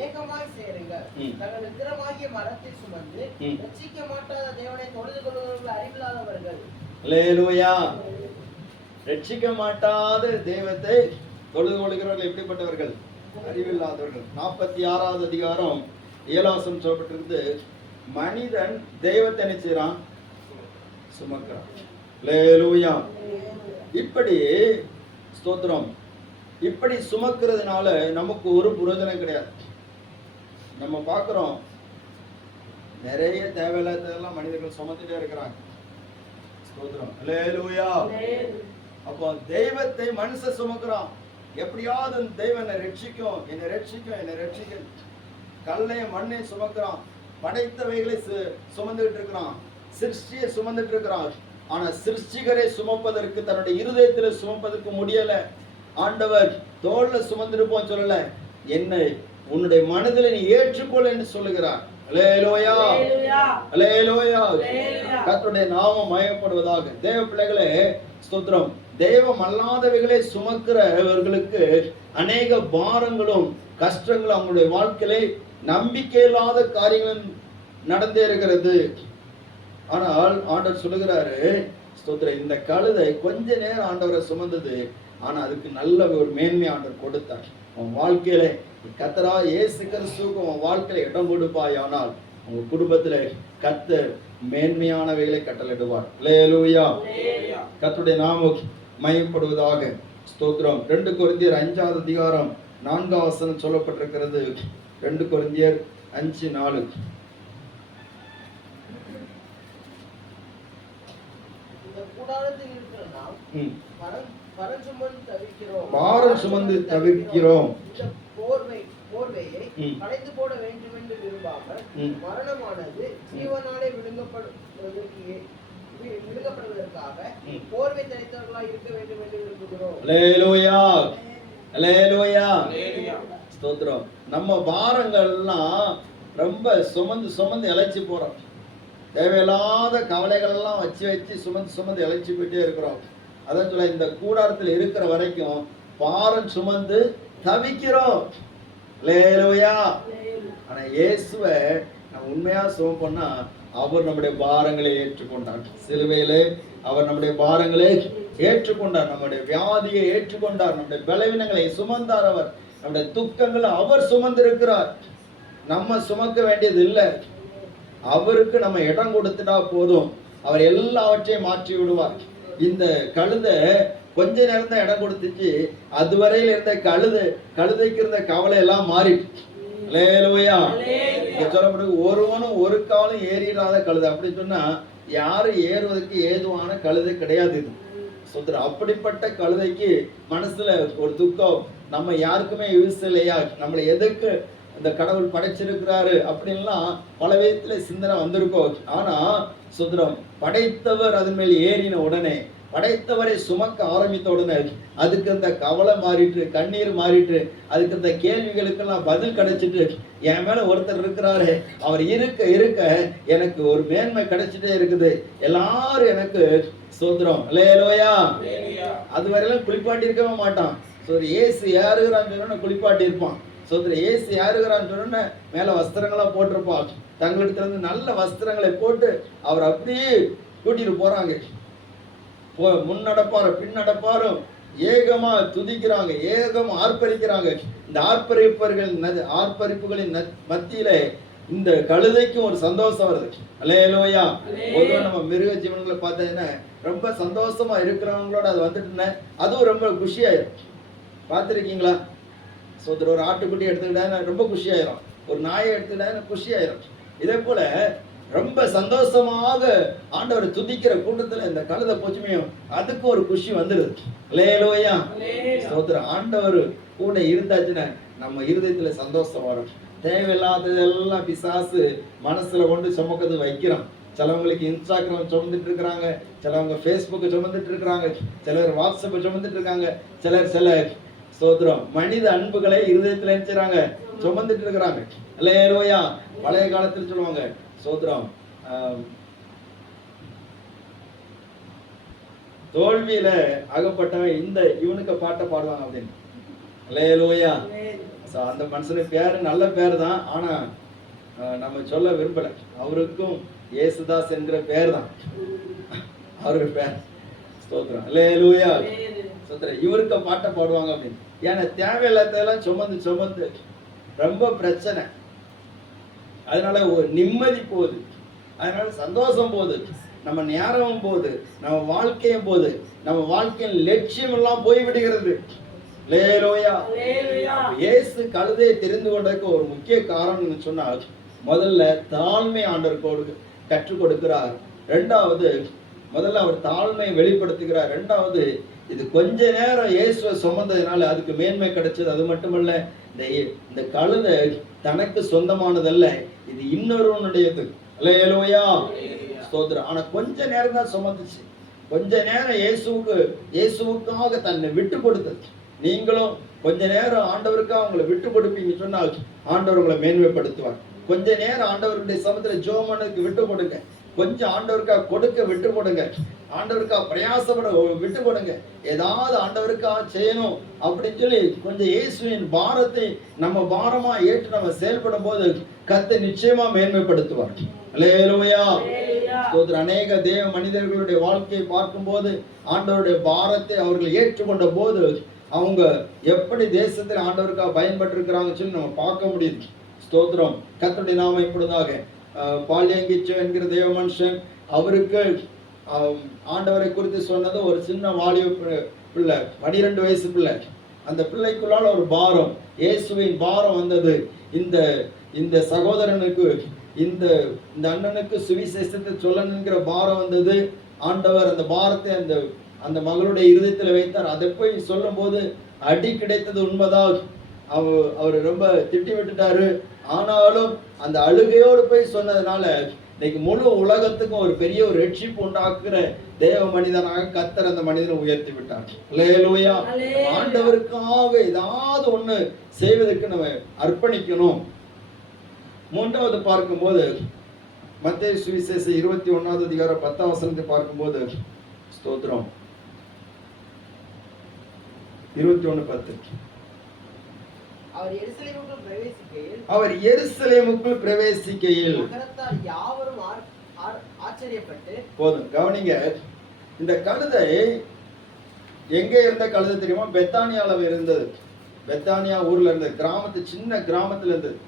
ஏகமாய் சேருங்கள். தங்கள் நித்திரமாகிய மரத்தை சுமந்து ரட்சிக்க மாட்டாத தேவனை தொழுது கொள்வர்கள் அறிவில்லாதவர்கள். அல்லேலூயா. ரட்சிக்க மாட்டாத தெய்வத்தை தொழுது கொள்கிறவர்கள் எப்படிப்பட்டவர்கள்? அறிவில்லாதவர்கள். 46வது அதிகாரம் 7வது வசனம் சொல்லப்பட்டிருக்கு, மனிதன் தெய்வத்தை என்ன செய்றான்? சுமக்கிறான். அல்லேலூயா. இப்படி ஸ்தோத்திரம், இப்படி சுமக்கிறதுனால நமக்கு ஒரு பிரயோஜனம் கிடையாது. நம்ம பார்க்கிறோம், நிறைய தேவையில்லாததெல்லாம் மனிதர்கள் சுமந்துட்டே இருக்கிறாங்க. ஸ்தோத்திரம். அல்லேலூயா. அப்போ தெய்வத்தை மனுஷன் சுமக்கிறான். எப்படியாவது தெய்வம் என்னை ரட்சிக்கும், என்னை ரட்சிக்கும், என்னை ரட்சிக்கும். கல்லையும் மண்ணையும் சுமக்கிறான், படைத்தவைகளை சுமந்துகிட்டு இருக்கிறான், சிருஷ்டியை சுமந்துட்டு இருக்கிறான். ஆனா சிருஷ்டிகரை சுமப்பதற்கு, தன்னுடைய இருதயத்துல சுமப்பதற்கு முடியல. ஆண்டவர் தோல்ல சுமந்திருப்போம் சொல்லல, என்னை உன்னுடைய மனதில் நீ ஏற்றுக்கொள் என்று சொல்லுகிறார். அல்லேலூயா, அல்லேலூயா. கர்த்தருடைய நாமம் மகிமைப்படுவதாக. தேவ பிள்ளைகளே, ஸ்தோத்திரம். தெய்வம் அல்லாதவைகளை சுமக்கிறவர்களுக்கு அநேக பாரங்களும் கஷ்டங்களும் அவங்களுடைய வாழ்க்கையிலே நம்பிக்கை இல்லாத காரியங்களும் நடந்தே இருக்கிறது. ஆனால் ஆண்டவர் சொல்லுகிறாரு, ஸ்தோத்திரம், இந்த கழுதை கொஞ்ச நேரம் ஆண்டவரை சுமந்தது, ஆனா அதுக்கு நல்ல ஒரு மேன்மை ஆண்டவர் கொடுத்தார். உன் வாழ்க்கையில கர்த்தரா இயேசு கிறிஸ்துவுக்கு உன் வாழ்க்கையில இடம் கொடுப்பாய், ஆனால் உங்க குடும்பத்துல கர்த்தர் மேன்மையானவைகளை கட்டளையிடுவார். அல்லேலூயா. கர்த்தருடைய நாமம் மகிமைப்படுவதாக. ஸ்தோத்திரம். 2 கொரிந்தியர் 5ஆம் அதிகாரம் 4ஆம் வசனம் சொல்லப்பட்டிருக்கிறது. 2 கொரிந்தியர் 5:4. பாரம் சுமந்து தவிர்க்கிறோம். போர்வையை களைந்து போட வேண்டும் என்று விரும்பாமல், மரணமானது ஜீவனாலே விழுங்கப்படுவதற்காக போர்வை தரித்தவர்களாய் இருக்க வேண்டும் என்று விரும்புகிறோம். அல்லேலூயா, அல்லேலூயா. ஸ்தோத்திரம். நம்ம பாரங்கள்லாம் ரொம்ப சுமந்து இழைச்சி போறோம். தேவையில்லாத கவலைகள் எல்லாம் வச்சு சுமந்து இழைச்சி போயிட்டே இருக்கிறோம். அதான் சொல்ல, இந்த கூடாரத்தில் இருக்கிற வரைக்கும் பாரம் சுமந்து தவிக்கிறோம். அல்லேலூயா. ஆனா இயேசுவை நம்ம உண்மையா சுமப்போம்னா, அவர் நம்முடைய பாரங்களை ஏற்றுக்கொண்டார். சிலுவையிலே அவர் நம்முடைய பாரங்களை ஏற்றுக்கொண்டார், நம்முடைய வியாதியை ஏற்றுக்கொண்டார், நம்முடைய பலவீனங்களை சுமந்தார். அவர் நம்முடைய துக்கங்களை அவர் சுமந்திருக்கிறார். நம்ம சுமக்க வேண்டியது இல்லை. அவருக்கு நம்ம இடம் கொடுத்துட்டா போதும், அவர் எல்லாவற்றையும் மாற்றி விடுவார். இந்த கழுதை கொஞ்ச நேரம் தான் இடம் கொடுத்துச்சு. அதுவரையில் இருந்த கழுதைக்கு இருந்த கவலை எல்லாம் மாறிட்டு. அல்லேலூயா. சொல்லப்படுது, ஒருவனும் ஒரு காலம் ஏறிடாத கழுதை. அப்படி சொன்னா யாரும் ஏறுவதற்கு ஏதுவான கழுதை கிடையாது இது. சொல்றேன், அப்படிப்பட்ட கழுதைக்கு மனசுல ஒரு துக்கம். நம்ம யாருக்குமே யூஸ் இல்லையா, நம்மளை எதுக்கு இந்த கடவுள் படைச்சிருக்கிறாரு அப்படின்லாம் பல விதத்துல சிந்தனை வந்திருக்கோம். ஆனா சுதரம், படைத்தவர் அதன் மேல் ஏறின உடனே, படைத்தவரை சுமக்க ஆரம்பித்த உடனே அதுக்கு அந்த கவலை மாறிட்டு, கண்ணீர் மாறிட்டு, அதுக்கு அந்த கேள்விகளுக்கெல்லாம் பதில் கிடைச்சிட்டு, என் மேல ஒருத்தர் இருக்கிறாரு, அவர் இருக்க எனக்கு ஒரு மேன்மை கிடைச்சிட்டே இருக்குது, எல்லாரும் எனக்கு சோதரம். அல்லேலூயா. அது வரையிலும் குளிப்பாட்டி இருக்கவே மாட்டான். ஏசு ஏறுகிறான்னு சொன்ன குளிப்பாட்டி இருப்பான். ஏசு யாருகிறான்னு சொன்ன மேல வஸ்திரங்களா போட்டிருப்பான். தங்களிடத்துல இருந்து நல்ல வஸ்திரங்களை போட்டு அவர் அப்படியே கூட்டிட்டு போறாங்க. முன்னடப்பாரும் பின்னடப்பாரும் ஏகமா துதிக்கிறாங்க, ஏகமா ஆர்ப்பரிக்கிறாங்க. இந்த ஆர்ப்பரிப்புகளின் மத்தியில இந்த கழுதைக்கும் ஒரு சந்தோஷம் வருது. அல்லேலூயா. பொதுவா நம்ம மிருக ஜீவன்களை பார்த்தீங்கன்னா ரொம்ப சந்தோஷமா இருக்கிறவங்களோட அது வந்துட்டு அதுவும் ரொம்ப குஷியாயிரும். பார்த்துருக்கீங்களா? ஒரு ஆட்டுக்குட்டி எடுத்துக்கிட்டா ரொம்ப குஷி ஆயிரும், ஒரு நாயை எடுத்துக்கிட்டா குஷி ஆயிரும். இதே போல ரொம்ப சந்தோஷமாக ஆண்டவர் துதிக்கிற கூட்டத்துல இந்த கழுதை போச்சுமையும் அதுக்கு ஒரு குஷி வந்துடுது. அல்லேலூயா. சோதரர், ஆண்டவர் கூட இருந்தாச்சுன்னா நம்ம இருதயத்துல சந்தோஷம் வரும். தேவையில்லாததெல்லாம் பிசாசு மனசுல கொண்டு சுமக்கிறது வைக்கிறான். சிலவங்களுக்கு இன்ஸ்டாகிராம் சுமந்துட்டு இருக்கிறாங்க, சிலவங்க ஃபேஸ்புக் சுமந்துட்டு இருக்கிறாங்க, சிலர் வாட்ஸ்அப் சுமந்துட்டு இருக்காங்க, சிலர் சோதரம் மனித அன்புகளை இருதயத்துல நினைச்சாங்க சுமந்துட்டு இருக்கிறாங்க. அல்லேலூயா. பழைய காலத்துல சொல்லுவாங்க, சோதரம் தோல்வியில அகப்பட்டவன் இவனுக்கு பாட்டை பாடுவாங்க அப்படின்னு. அல்லேலூயா. அந்த மனுஷனுக்கு பேரு நல்ல பேர் தான், ஆனா நம்ம சொல்ல விரும்பல. அவருக்கும் இயேசுதாஸ் என்கிற பேர் தான் அவருக்கு பேர். ஸ்தோத்திரம். அல்லேலூயா. ஸ்தோத்திரம். இவருக்கு பாட்டை பாடுவாங்க அப்படின்னு. ஏன்னா தேவையில்லாதெல்லாம் சுமந்து ரொம்ப பிரச்சனை. அதனால ஒரு நிம்மதி போகுது, அதனால சந்தோஷம் போகுது, நம்ம நேரமும் போகுது, நம்ம வாழ்க்கையும் போகுது, நம்ம வாழ்க்கையின் லட்சியம் எல்லாம் போய்விடுகிறது. அல்லேலூயா. இயேசு கழுதையை தெரிந்து கொண்டதுக்கு ஒரு முக்கிய காரணம் சொன்னால், முதல்ல தாழ்மை ஆண்டவர் கற்றுக் கொடுக்கிறார். முதல்ல அவர் தாழ்மையை வெளிப்படுத்துகிறார். ரெண்டாவது, இது கொஞ்ச நேரம் இயேசுவை சுமந்ததுனால அதுக்கு மேன்மை கிடைச்சது. அது மட்டுமல்ல, இந்த கழுதை தனக்கு சொந்தமானதல்ல, இது இன்னொருவனுடையது. அல்லேலூயா, ஸ்தோத்திரம். ஆனா கொஞ்ச நேரம் தான் சுமந்துச்சு, கொஞ்ச நேரம் இயேசுவுக்காக தன்னை விட்டு கொடுத்தது. நீங்களும் கொஞ்ச நேரம் ஆண்டவருக்காக உங்களை விட்டு கொடுப்பீங்க சொன்னால் ஆண்டவர் உங்களை மேன்மைப்படுத்துவார். கொஞ்ச நேரம் ஆண்டவருடைய சமத்துல ஜெபம் பண்ணதுக்கு விட்டு கொடுங்க, கொஞ்சம் ஆண்டவருக்காக கொடுக்க விட்டு கொடுங்க, ஆண்டவருக்காக பிரயாசப்பட விட்டு கொடுங்க. ஏதாவது ஆண்டவருக்காக செய்யணும் அப்படின்னு சொல்லி கொஞ்சம் இயேசுவின் பாரத்தை நம்ம பாரமா ஏற்று நம்ம செயல்படும் போது கர்த்தர் நிச்சயமா மேன்மைப்படுத்துவார். அல்லேலூயா, ஸ்தோத்திரம். அநேக தேவ மனிதர்களுடைய வாழ்க்கையை பார்க்கும்போது ஆண்டவருடைய பாரத்தை அவர்கள் ஏற்றுக்கொண்ட போது அவங்க எப்படி தேசத்தில் ஆண்டவருக்காக பயன்பட்டு இருக்கிறாங்கன்னு சொல்லி நம்ம பார்க்க முடியுது. ஸ்தோத்திரம். கர்த்தருடைய நாமம் இப்பொழுதாக பால்யங்கிச்சோ என்கிற தேவ மனுஷன், அவருக்கு ஆண்டவரை குறித்து சொன்னது ஒரு சின்ன வாலிப பிள்ளை, 12 வயசு பிள்ளை. அந்த பிள்ளைக்குள்ளால ஒரு பாரம், இயேசுவின் பாரம் வந்தது. இந்த சகோதரனுக்கு இந்த அண்ணனுக்கு சுவிசேஷத்தை சொல்லணுங்கிற பாரம் வந்தது. ஆண்டவர் அந்த பாரத்தை அந்த மகளுடைய இருதயத்தில் வைத்தார். அதை போய் சொல்லும் போது அடி கிடைத்தது உண்மைதான். அவர் ரொம்ப திட்டி விட்டுட்டாரு. ஆனாலும் அந்த அழுகையோடு போய் சொன்னதுனால இன்னைக்கு முழு உலகத்துக்கும் ஒரு பெரிய ஒரு ரட்சிப்பு உண்டாக்குற தேவ மனிதனாக கர்த்தர் அந்த மனிதனை உயர்த்தி விட்டார். அல்லேலூயா. ஆண்டவருக்காக ஏதாவது ஒண்ணு செய்வதற்கு நம்ம அர்ப்பணிக்கணும். மூன்றாவது பார்க்கும்போது மத்தேயு சுவிசேஷம் 21வது அதிகாரம் 10ஆம் வசனத்தை பார்க்கும்போது, ஸ்தோத்திரம், 21:10. அவர் எருசலேமுக்குள் பிரவேசிக்கையில் யாவரும் ஆச்சரியப்பட்டு, போதும் கவனிங்க, இந்த கழுதை எங்க இருந்த கழுதை தெரியுமா? பெத்தானியால இருந்தது. பெத்தானியா ஊர்ல இருந்தது, கிராமத்து, சின்ன கிராமத்துல இருந்தது.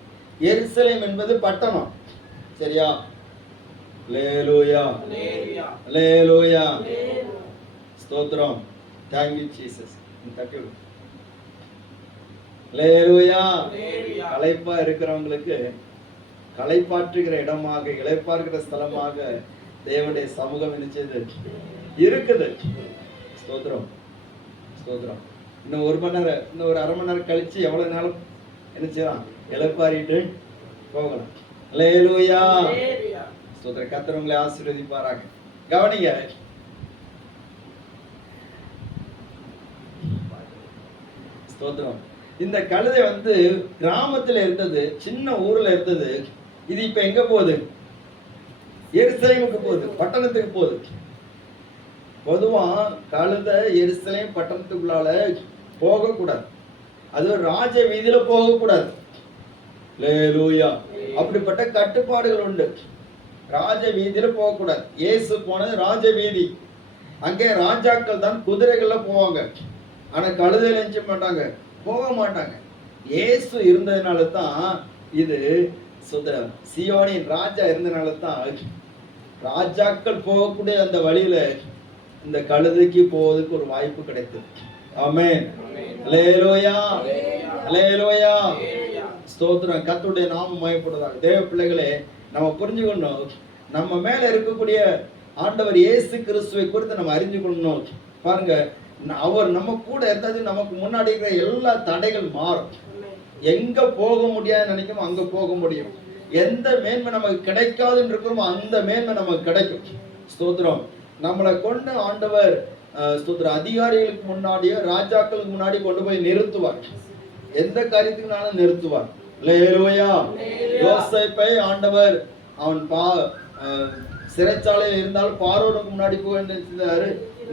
எருசலேம் என்பது பட்டணம், சரியா? அல்லேலூயா, அல்லேலூயா, ஸ்தோத்திரம். Thank you Jesus. தட்டி விடு. அல்லேலூயா. களைப்பா இருக்கிறவங்களுக்கு களைப்பாற்றுகிற இடமாக, இளைப்பாறுகிற ஸ்தலமாக தேவனுடைய சமூகம் நினைச்சது இருக்குது. ஸ்தோத்திரம், ஸ்தோத்திரம். இன்னும் 1 மணி நேரம், இன்னும் ஒரு 1/2 மணி நேரம் கழிச்சு எவ்வளவு நாளும் என்ன செய்யலாம்? இளைப்பாறிட்டு போகலாம். அல்லேலூயா, ஸ்தோத்திரம். கர்த்தர் உங்களை ஆசீர்வதிப்பாராக. கவனிங்க, ஸ்தோத்திரம். இந்த கழுதை கிராமத்துல இருந்தது, சின்ன ஊர்ல இருந்தது. இது இப்ப எங்க போகுது? எருசலேமுக்கு போகுது, பட்டணத்துக்கு போகுது. பொதுவா கழுதை எருசலேம் பட்டணத்துக்குள்ளால போகக்கூடாது, அது ராஜ வீதியில போகக்கூடாது. அல்லேலூயா. அப்படிப்பட்ட கட்டுப்பாடுகள் உண்டு. ராஜ வீதியில போகக்கூடாது. இயேசு போனது ராஜ வீதி. அங்கே ராஜாக்கள் தான் குதிரைகள்ல போவாங்க, ஆனா கழுதையில எஞ்ச மாட்டாங்க, போக மாட்டாங்க. இயேசு இருந்ததுனால தான் இது சியோனின் ராஜா இருந்ததுனால தான் ராஜாக்கள் போகக்கூடிய அந்த வழியில இந்த கழுதைக்கு போவதற்கு ஒரு வாய்ப்பு கிடைத்தது. ஆமென். அல்லேலூயா, அல்லேலூயா, ஸ்தோத்திரம். கர்த்தருடைய நாமம் மகிமைப்படுவதாக. தேவ பிள்ளைகளே, நம்ம புரிஞ்சுக்கணும், நம்ம மேல இருக்கக்கூடிய ஆண்டவர் இயேசு கிறிஸ்துவை குறித்து நம்ம அறிஞ்சு கொள்ளணும். பாருங்க, அவர் நம்ம கூட இருந்தாது நமக்கு முன்னாடி இருக்கிற எல்லா தடைகள் மாறும். எங்க போக முடியாது நினைக்கும் அங்க போக முடியும். எந்த மேன்மை நமக்கு கிடைக்காதுன்னு இருக்கிறோமோ அந்த மேன்மை நமக்கு கிடைக்கும். ஸ்தோத்திரம். நம்மளை கொண்டு ஆண்டவர் ஸ்தோத்திரம் அதிகாரிகளுக்கு முன்னாடியோ ராஜாக்களுக்கு முன்னாடி கொண்டு போய் நிறுத்துவார். எந்த காரியத்துக்குனாலும் நிறுத்துவார். அல்லேலூயா. யோசேப்பை ஆண்டவர் அவன் சிறைச்சாலையில் இருந்தாலும் பார்வோனுக்கு முன்னாடி போய்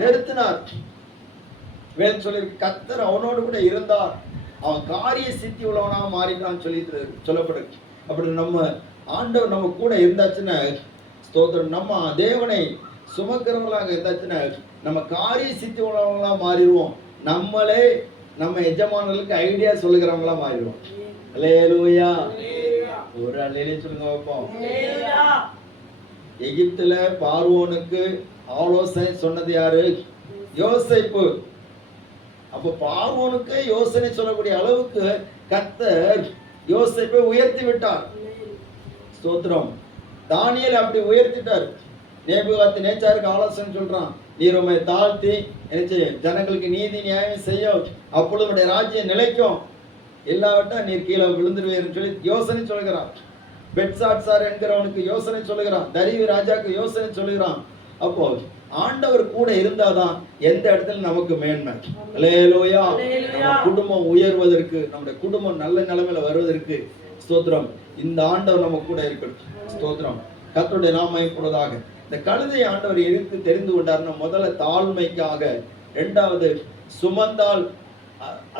நிறுத்தினார். வேதம் சொல்லி கர்த்தர் அவனோடு கூட இருந்தார், அவன் காரிய சித்தி உள்ளவனாக மாறினான்னு சொல்லி சொல்லப்படுது. அப்படி நம்ம ஆண்டவர் நம்ம கூட இருந்தாச்சுன்னா, ஸ்தோத்திரம், நம்ம தேவனை சுமக்கிறவங்களாக இருந்தாச்சுன்னா நம்ம காரிய சித்தி உள்ளவங்களா மாறிடுவோம். நம்மளே நம்ம எஜமானர்களுக்கு ஐடியா சொல்லுகிறவங்களா மாறிடுவோம். அல்லேலூயா. ஒரு அல்லேலூயா சொல்லுங்க வைப்போம். எகிப்துல பார்வோனுக்கு ஆலோசனை சொன்னது யாரு? யோசேப்பு. அப்ப பார்வோனுக்கு யோசனை சொல்லக்கூடிய அளவுக்கு கர்த்தர் யோசேப்பை உயர்த்தி விட்டார். ஸ்தோத்திரம். தானியேல் அப்படி உயர்த்திட்டார். நேபுகாத்நேச்சாருக்கு ஆலோசனை சொல்றான், நீர் உம்மை தாழ்த்தி ஜனங்களுக்கு நீதி நியாயம் செய்ய, அப்பொழுது உடைய ராஜ்யம் நிலைக்கும். இல்லாவிட்டா நீர் கீழே விழுந்துருவேன்னு சொல்லி யோசனை சொல்கிறான். பெட்சாட்சார் என்கிறவனுக்கு யோசனை சொல்லுகிறான். தரியு ராஜாக்கு யோசனை சொல்லுகிறான். அப்போ ஆண்டவர் கூட இருந்தாதான் எந்த இடத்துல நமக்கு மேன்மை. அல்லேலூயா. நம்ம குடும்பம் உயர்வதற்கு, நம்முடைய குடும்பம் நல்ல நிலைமையில வருவதற்கு ஸ்தோத்திரம், இந்த ஆண்டவர் நம்ம கூட இருக்கட்டும். ஸ்தோத்திரம். கர்த்தருடைய நாமம் மகிமைப்படுவதாக. இந்த கழுதை ஆண்டவர் எதிர்த்து தெரிந்து கொண்டார்னா, முதல்ல தாழ்மைக்காக, இரண்டாவது சுமந்தால்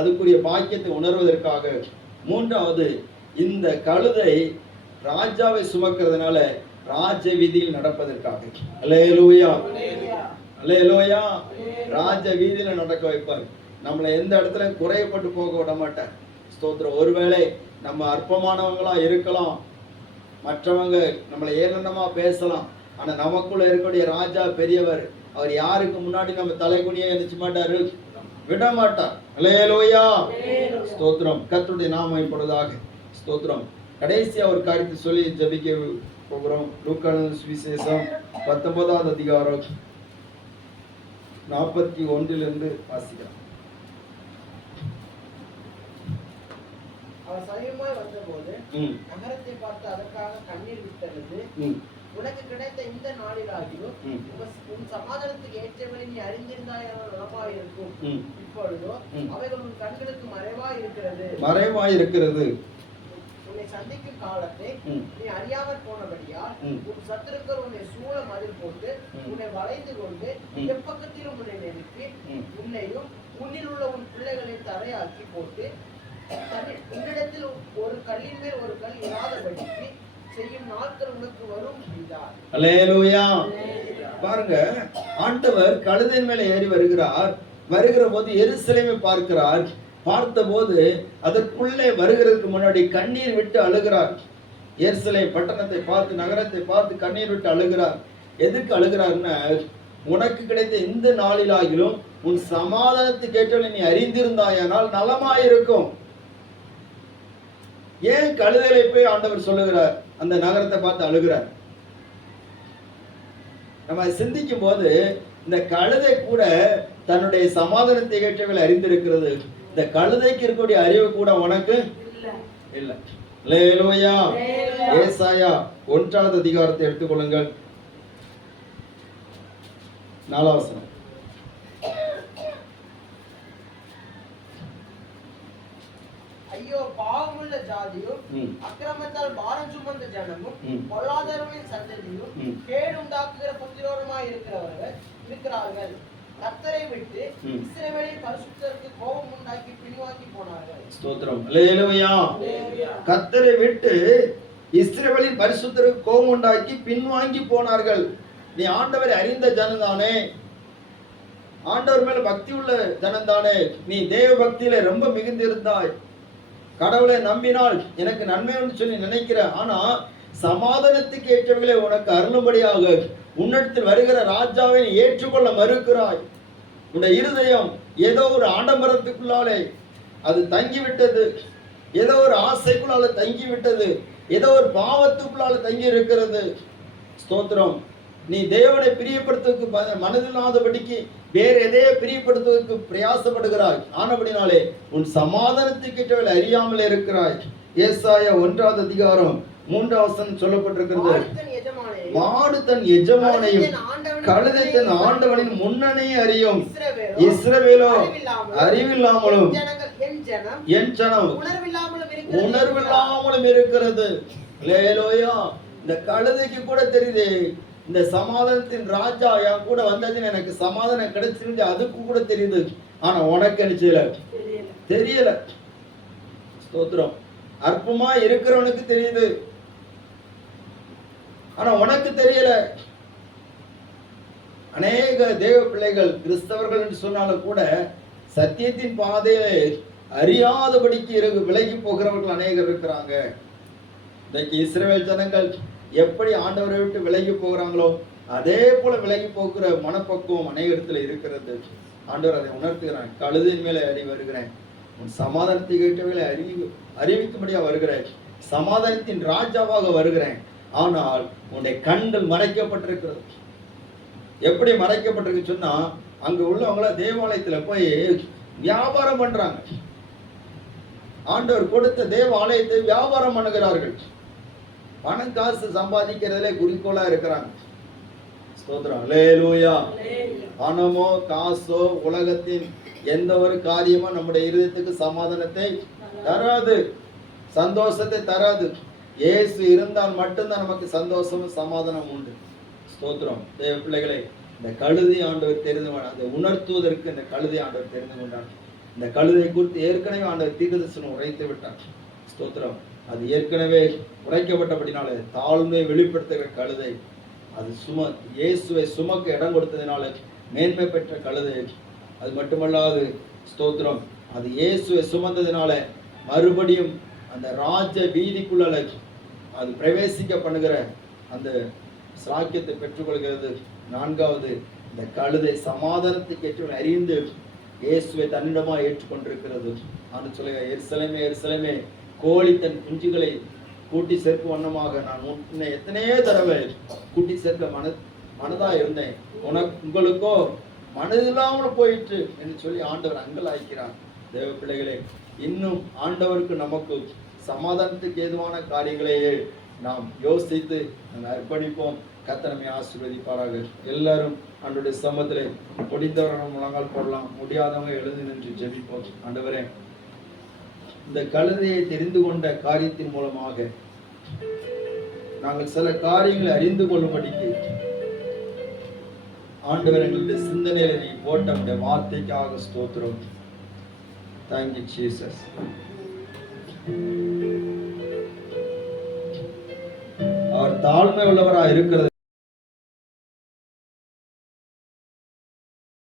அதுக்குரிய பாக்கியத்தை உணர்வதற்காக, மூன்றாவது இந்த கழுதை ராஜாவை சுமக்கிறதுனால ராஜ வீதியில் நடப்பதற்காக. அல்லேலூயா, அல்லேலூயா. ராஜ வீதியில நடக்க வைப்பார். நம்மளை எந்த இடத்துல குறையப்பட்டு போக விட மாட்டார். ஸ்தோத்திரம். ஒருவேளை நம்ம அற்பமானவங்களா இருக்கலாம், மற்றவங்க நம்மளை ஏளனமா பேசலாம், ஆனா நமக்குள்ள இருக்கக்கூடிய ராஜா பெரியவர். அவர் யாருக்கு முன்னாடி நம்ம தலைகுனியே நினைச்ச மாட்டாரு, விட மாட்டார். அல்லேலூயா, ஸ்தோத்திரம். கர்த்தருடைய நாமம் மகிமைப்படுவதாக. ஸ்தோத்திரம். கடைசியா ஒரு காரியத்தை சொல்லி ஜெபிக்க போகிறோம். லூக்கா சுவிசேஷம் 19வது அதிகாரம் 41 வாசிக்கலாம். அவர் சமீபமாய் வந்தபோது நகரத்தை பார்த்து அதற்காக கண்ணீர் விட்டது. உனக்கு கிடைத்த இந்த நாளிலாகிலும் உன் சமாதானத்துக்கு ஏற்றபடி நீ அறிந்திருந்தாயானால் நலமாய் இருக்கும். இப்பொழுதோ அவைகள் உன் கண்களுக்கு மறைவாய் இருக்கிறது. உன்னை சந்திக்கும் காலத்தை நீ அறியாமல் போனபடியால் உன் சத்துருக்கள் உன்னை சூழ மதில் போட்டு உன்னை வளைந்து கொண்டு எப்பக்கத்திலும் உன்னை நெருக்கி உன்னையும் உன்னில் உள்ள உன் பிள்ளைகளை தரையாக்கி போட்டு உன்னிடத்தில் ஒரு கல்லின் மேல் ஒரு கல் இராதபடிக்கு செய்யும் நாட்கள் உனக்கு வரும் என்றார். அல்லேலூயா. பாருங்க, ஆண்டவர் கழுதையின் மேலே ஏறி வருகிறார். வருகிற போது எருசலேமை பார்க்கிறார். பார்த்தபோது அதற்குள்ளே வருகிறதுக்கு முன்னாடி கண்ணீர் விட்டு அழுகிறார். எருசலேம் பட்டணத்தை பார்த்து, நகரத்தை பார்த்து கண்ணீர் விட்டு அழுகிறார். எதுக்கு அழுகிறார்னா, உனக்கு கிடைத்த இந்த நாளிலாகிலும் உன் சமாதானத்துக்கு ஏற்றவளை நீ அறிந்திருந்தாயானால் நலமாயிருக்கும். ஏன் கழுதையை போய் ஆண்டவர் சொல்லுகிறார், அந்த நகரத்தை பார்த்து அழுகிறார்? நம்ம சிந்திக்கும் போது இந்த கழுதை கூட தன்னுடைய சமாதானத்தை ஏற்றவளை அறிந்திருக்கிறது. இந்த கழுதைக்கு இருக்கக்கூடிய அறிவு கூட உனக்கு இல்ல. அல்லேலூயா. ஏசாயா 1வது அதிகாரத்தை எடுத்துக்கொள்ளுங்கள், 4வது வசனம். ஐயோ, பாவமுள்ள ஜாதியும் அக்கிரமத்தால் பாரம் சுமந்த ஜனமும் பொல்லாதவர்களின் சந்ததியும் கேடு உண்டாக்குகிற புத்திரோருமாய் இருக்கிறார்கள். கர்த்தரை விட்டு இஸ்ரவேலின் பரிசுத்தருக்கு கோபம் உண்டாக்கி பின்வாங்கி போனார்கள். ஸ்தோத்திரம். அல்லேலூயா. கர்த்தரை விட்டு இஸ்ரவேலின் பரிசுத்தருக்கு கோபம் உண்டாக்கி பின்வாங்கி போனார்கள். நீ ஆண்டவரை அறிந்த ஜனந்தானே, ஆண்டவர் மேல பக்தி உள்ள ஜனந்தானே, நீ தேவ பக்தியில ரொம்ப மிகுந்திருந்தாய், கடவுளை நம்பினால் எனக்கு நன்மை என்று சொல்லி நினைக்கிற. ஆனா சமாதானத்துக்கு ஏற்றவர்களை உனக்கு அருளும்படியாக உன்னிடத்தில் வருகிற ராஜாவை ஏற்றுக்கொள்ள மறுக்கிறாய். உன்னுடைய இருதயம் ஏதோ ஒரு ஆடம்பரத்துக்குள்ளாலே அது தங்கிவிட்டது, ஏதோ ஒரு ஆசைக்குள்ளால தங்கிவிட்டது, ஏதோ ஒரு பாவத்துக்குள்ளால தங்கி இருக்கிறது. ஸ்தோத்திரம். நீ தேவனை பிரியப்படுத்துவதற்கு மனதில்லாதபடிக்கு வேற எதையோ பிரியப்படுத்துவதற்கு பிரயாசப்படுகிறாய். ஆனபடினாலே உன் சமாதானத்துக்கு ஏற்றவளை அறியாமல் இருக்கிறாய். ஏசாயா 1வது அதிகாரம் 3வது வசனம் சொல்லப்பட்டிருக்கிறது. மாடு தன் எஜமானையும் கழுதை தன் ஆண்டவனின் முன்னணியை அறியும். இஸ்ரவேலோ அறிவில்லாமலும் என் ஜனம் உணர்வில்லாமலும் இருக்கிறது. அல்லேலூயா. இந்த கழுதைக்கு கூட தெரியுது, இந்த சமாதானத்தின் ராஜா என் கூட வந்ததுன்னு எனக்கு சமாதானம் கிடைச்சிருந்து, அதுக்கு கூட தெரியுது. ஆனா உனக்கு என்ன தெரியல. ஸ்தோத்திரம். அற்பமா இருக்கிறவனுக்கு தெரியுது, ஆனா உனக்கு தெரியல. அநேக தேவ பிள்ளைகள் கிறிஸ்தவர்கள் என்று சொன்னாலும் கூட சத்தியத்தின் பாதையை அறியாதபடிக்கு விலகி போகிறவர்கள் அநேகர் இருக்கிறாங்க. இன்னைக்கு இஸ்ரவேல் ஜனங்கள் எப்படி ஆண்டவரை விட்டு விலகி போகிறாங்களோ அதே போல விலகி போகிற மனப்பக்குவம் அநேகத்துல இருக்கிறது. ஆண்டவர் அதை உணர்த்துகிறான். கழுதின் மேலே அறி வருகிறேன், உன் சமாதானத்தை கேட்டவர்களை அறிவிக்கும்படியா வருகிறேன், சமாதானத்தின் ராஜாவாக வருகிறேன். ஆனால் உன்னுடைய கண்கள் மறைக்கப்பட்டிருக்கிறது. எப்படி மறைக்கப்பட்டிருக்கு சொன்னா, அங்க உள்ளவங்கள தேவாலயத்துல போய் வியாபாரம் பண்றாங்க. ஆண்டவர் கொடுத்த தேவ ஆலயத்தை வியாபாரம் பண்ணுகிறார்கள். பணம் காசு சம்பாதிக்கிறதுல குறிக்கோளா இருக்கிறாங்க. ஸ்தோத்திரம், அல்லேலூயா. பணமோ காசோ உலகத்தின் எந்த ஒரு காரியமோ நம்முடைய இருதயத்துக்கு சமாதானத்தை தராது, சந்தோஷத்தை தராது. இயேசு இருந்தால் மட்டும்தான் நமக்கு சந்தோஷமும் சமாதானம் உண்டு. ஸ்தோத்திரம். தேவ பிள்ளைகளை, இந்த கழுதை ஆண்டவர் தெரிந்து கொண்டார். அதை உணர்த்துவதற்கு இந்த கழுதை ஆண்டவர் தெரிந்து கொண்டார். இந்த கழுதை குறித்து ஏற்கனவே ஆண்டவர் தீர்க்கதரிசனம் உரைத்து விட்டார். ஸ்தோத்திரம். அது ஏற்கனவே உரைக்கப்பட்டபடினால தாழ்மை வெளிப்படுத்துகிற கழுதை, அது இயேசுவை சுமக்க இடம் கொடுத்ததினால மேன்மை பெற்ற கழுதை. அது மட்டுமல்லாது ஸ்தோத்திரம், அது இயேசுவை சுமந்ததினால மறுபடியும் அந்த ராஜ வீதிக்குள்ள அது பிரவேசிக்க பண்ணுகிற அந்த சாக்கியத்தை பெற்றுக்கொள்கிறது. நான்காவது, இந்த கழுதை சமாதானத்துக்கு ஏற்று அறிந்து இயேசுவை தன்னிடமா ஏற்றுக்கொண்டிருக்கிறது. நான் சொல்லுங்க, எருசலேமே எருசலேமே, கோழி தன் குஞ்சுகளை கூட்டி சேர்க்கும் வண்ணமாக நான் உன்னை எத்தனையோ தடவை கூட்டி சேர்க்க மனதா இருந்தேன், உங்களுக்கோ மனதில்லாமல் போயிற்று என்று சொல்லி ஆண்டவர் அங்கலாய்க்கிறார். தேவ பிள்ளைகளே, இன்னும் ஆண்டவருக்கு நமக்கு சமாதானத்துக்கு ஏதுவான காரியங்களையே நாம் யோசித்து அர்ப்பணிப்போம். கர்த்தர் நம்மை ஆசீர்வதிப்பாராக. எல்லாரும் ஆண்டவருடைய சமூகத்திலே முடிந்தவர்கள் முழங்கால் போடலாம், முடியாதவங்க எழுந்து நின்று ஜெபிப்போம். ஆண்டவரே, இந்த கழுதையை தெரிந்து கொண்ட காரியத்தின் மூலமாக நாங்கள் சில காரியங்களை அறிந்து கொள்ளும்படிக்கு ஆண்டவர் எங்களுடைய சிந்தனையில நீ போட்ட அந்த வார்த்தைக்காக ஸ்தோத்திரம். Thank you, Jesus. அவர் தாழ்மை உள்ளவராக இருக்கிறது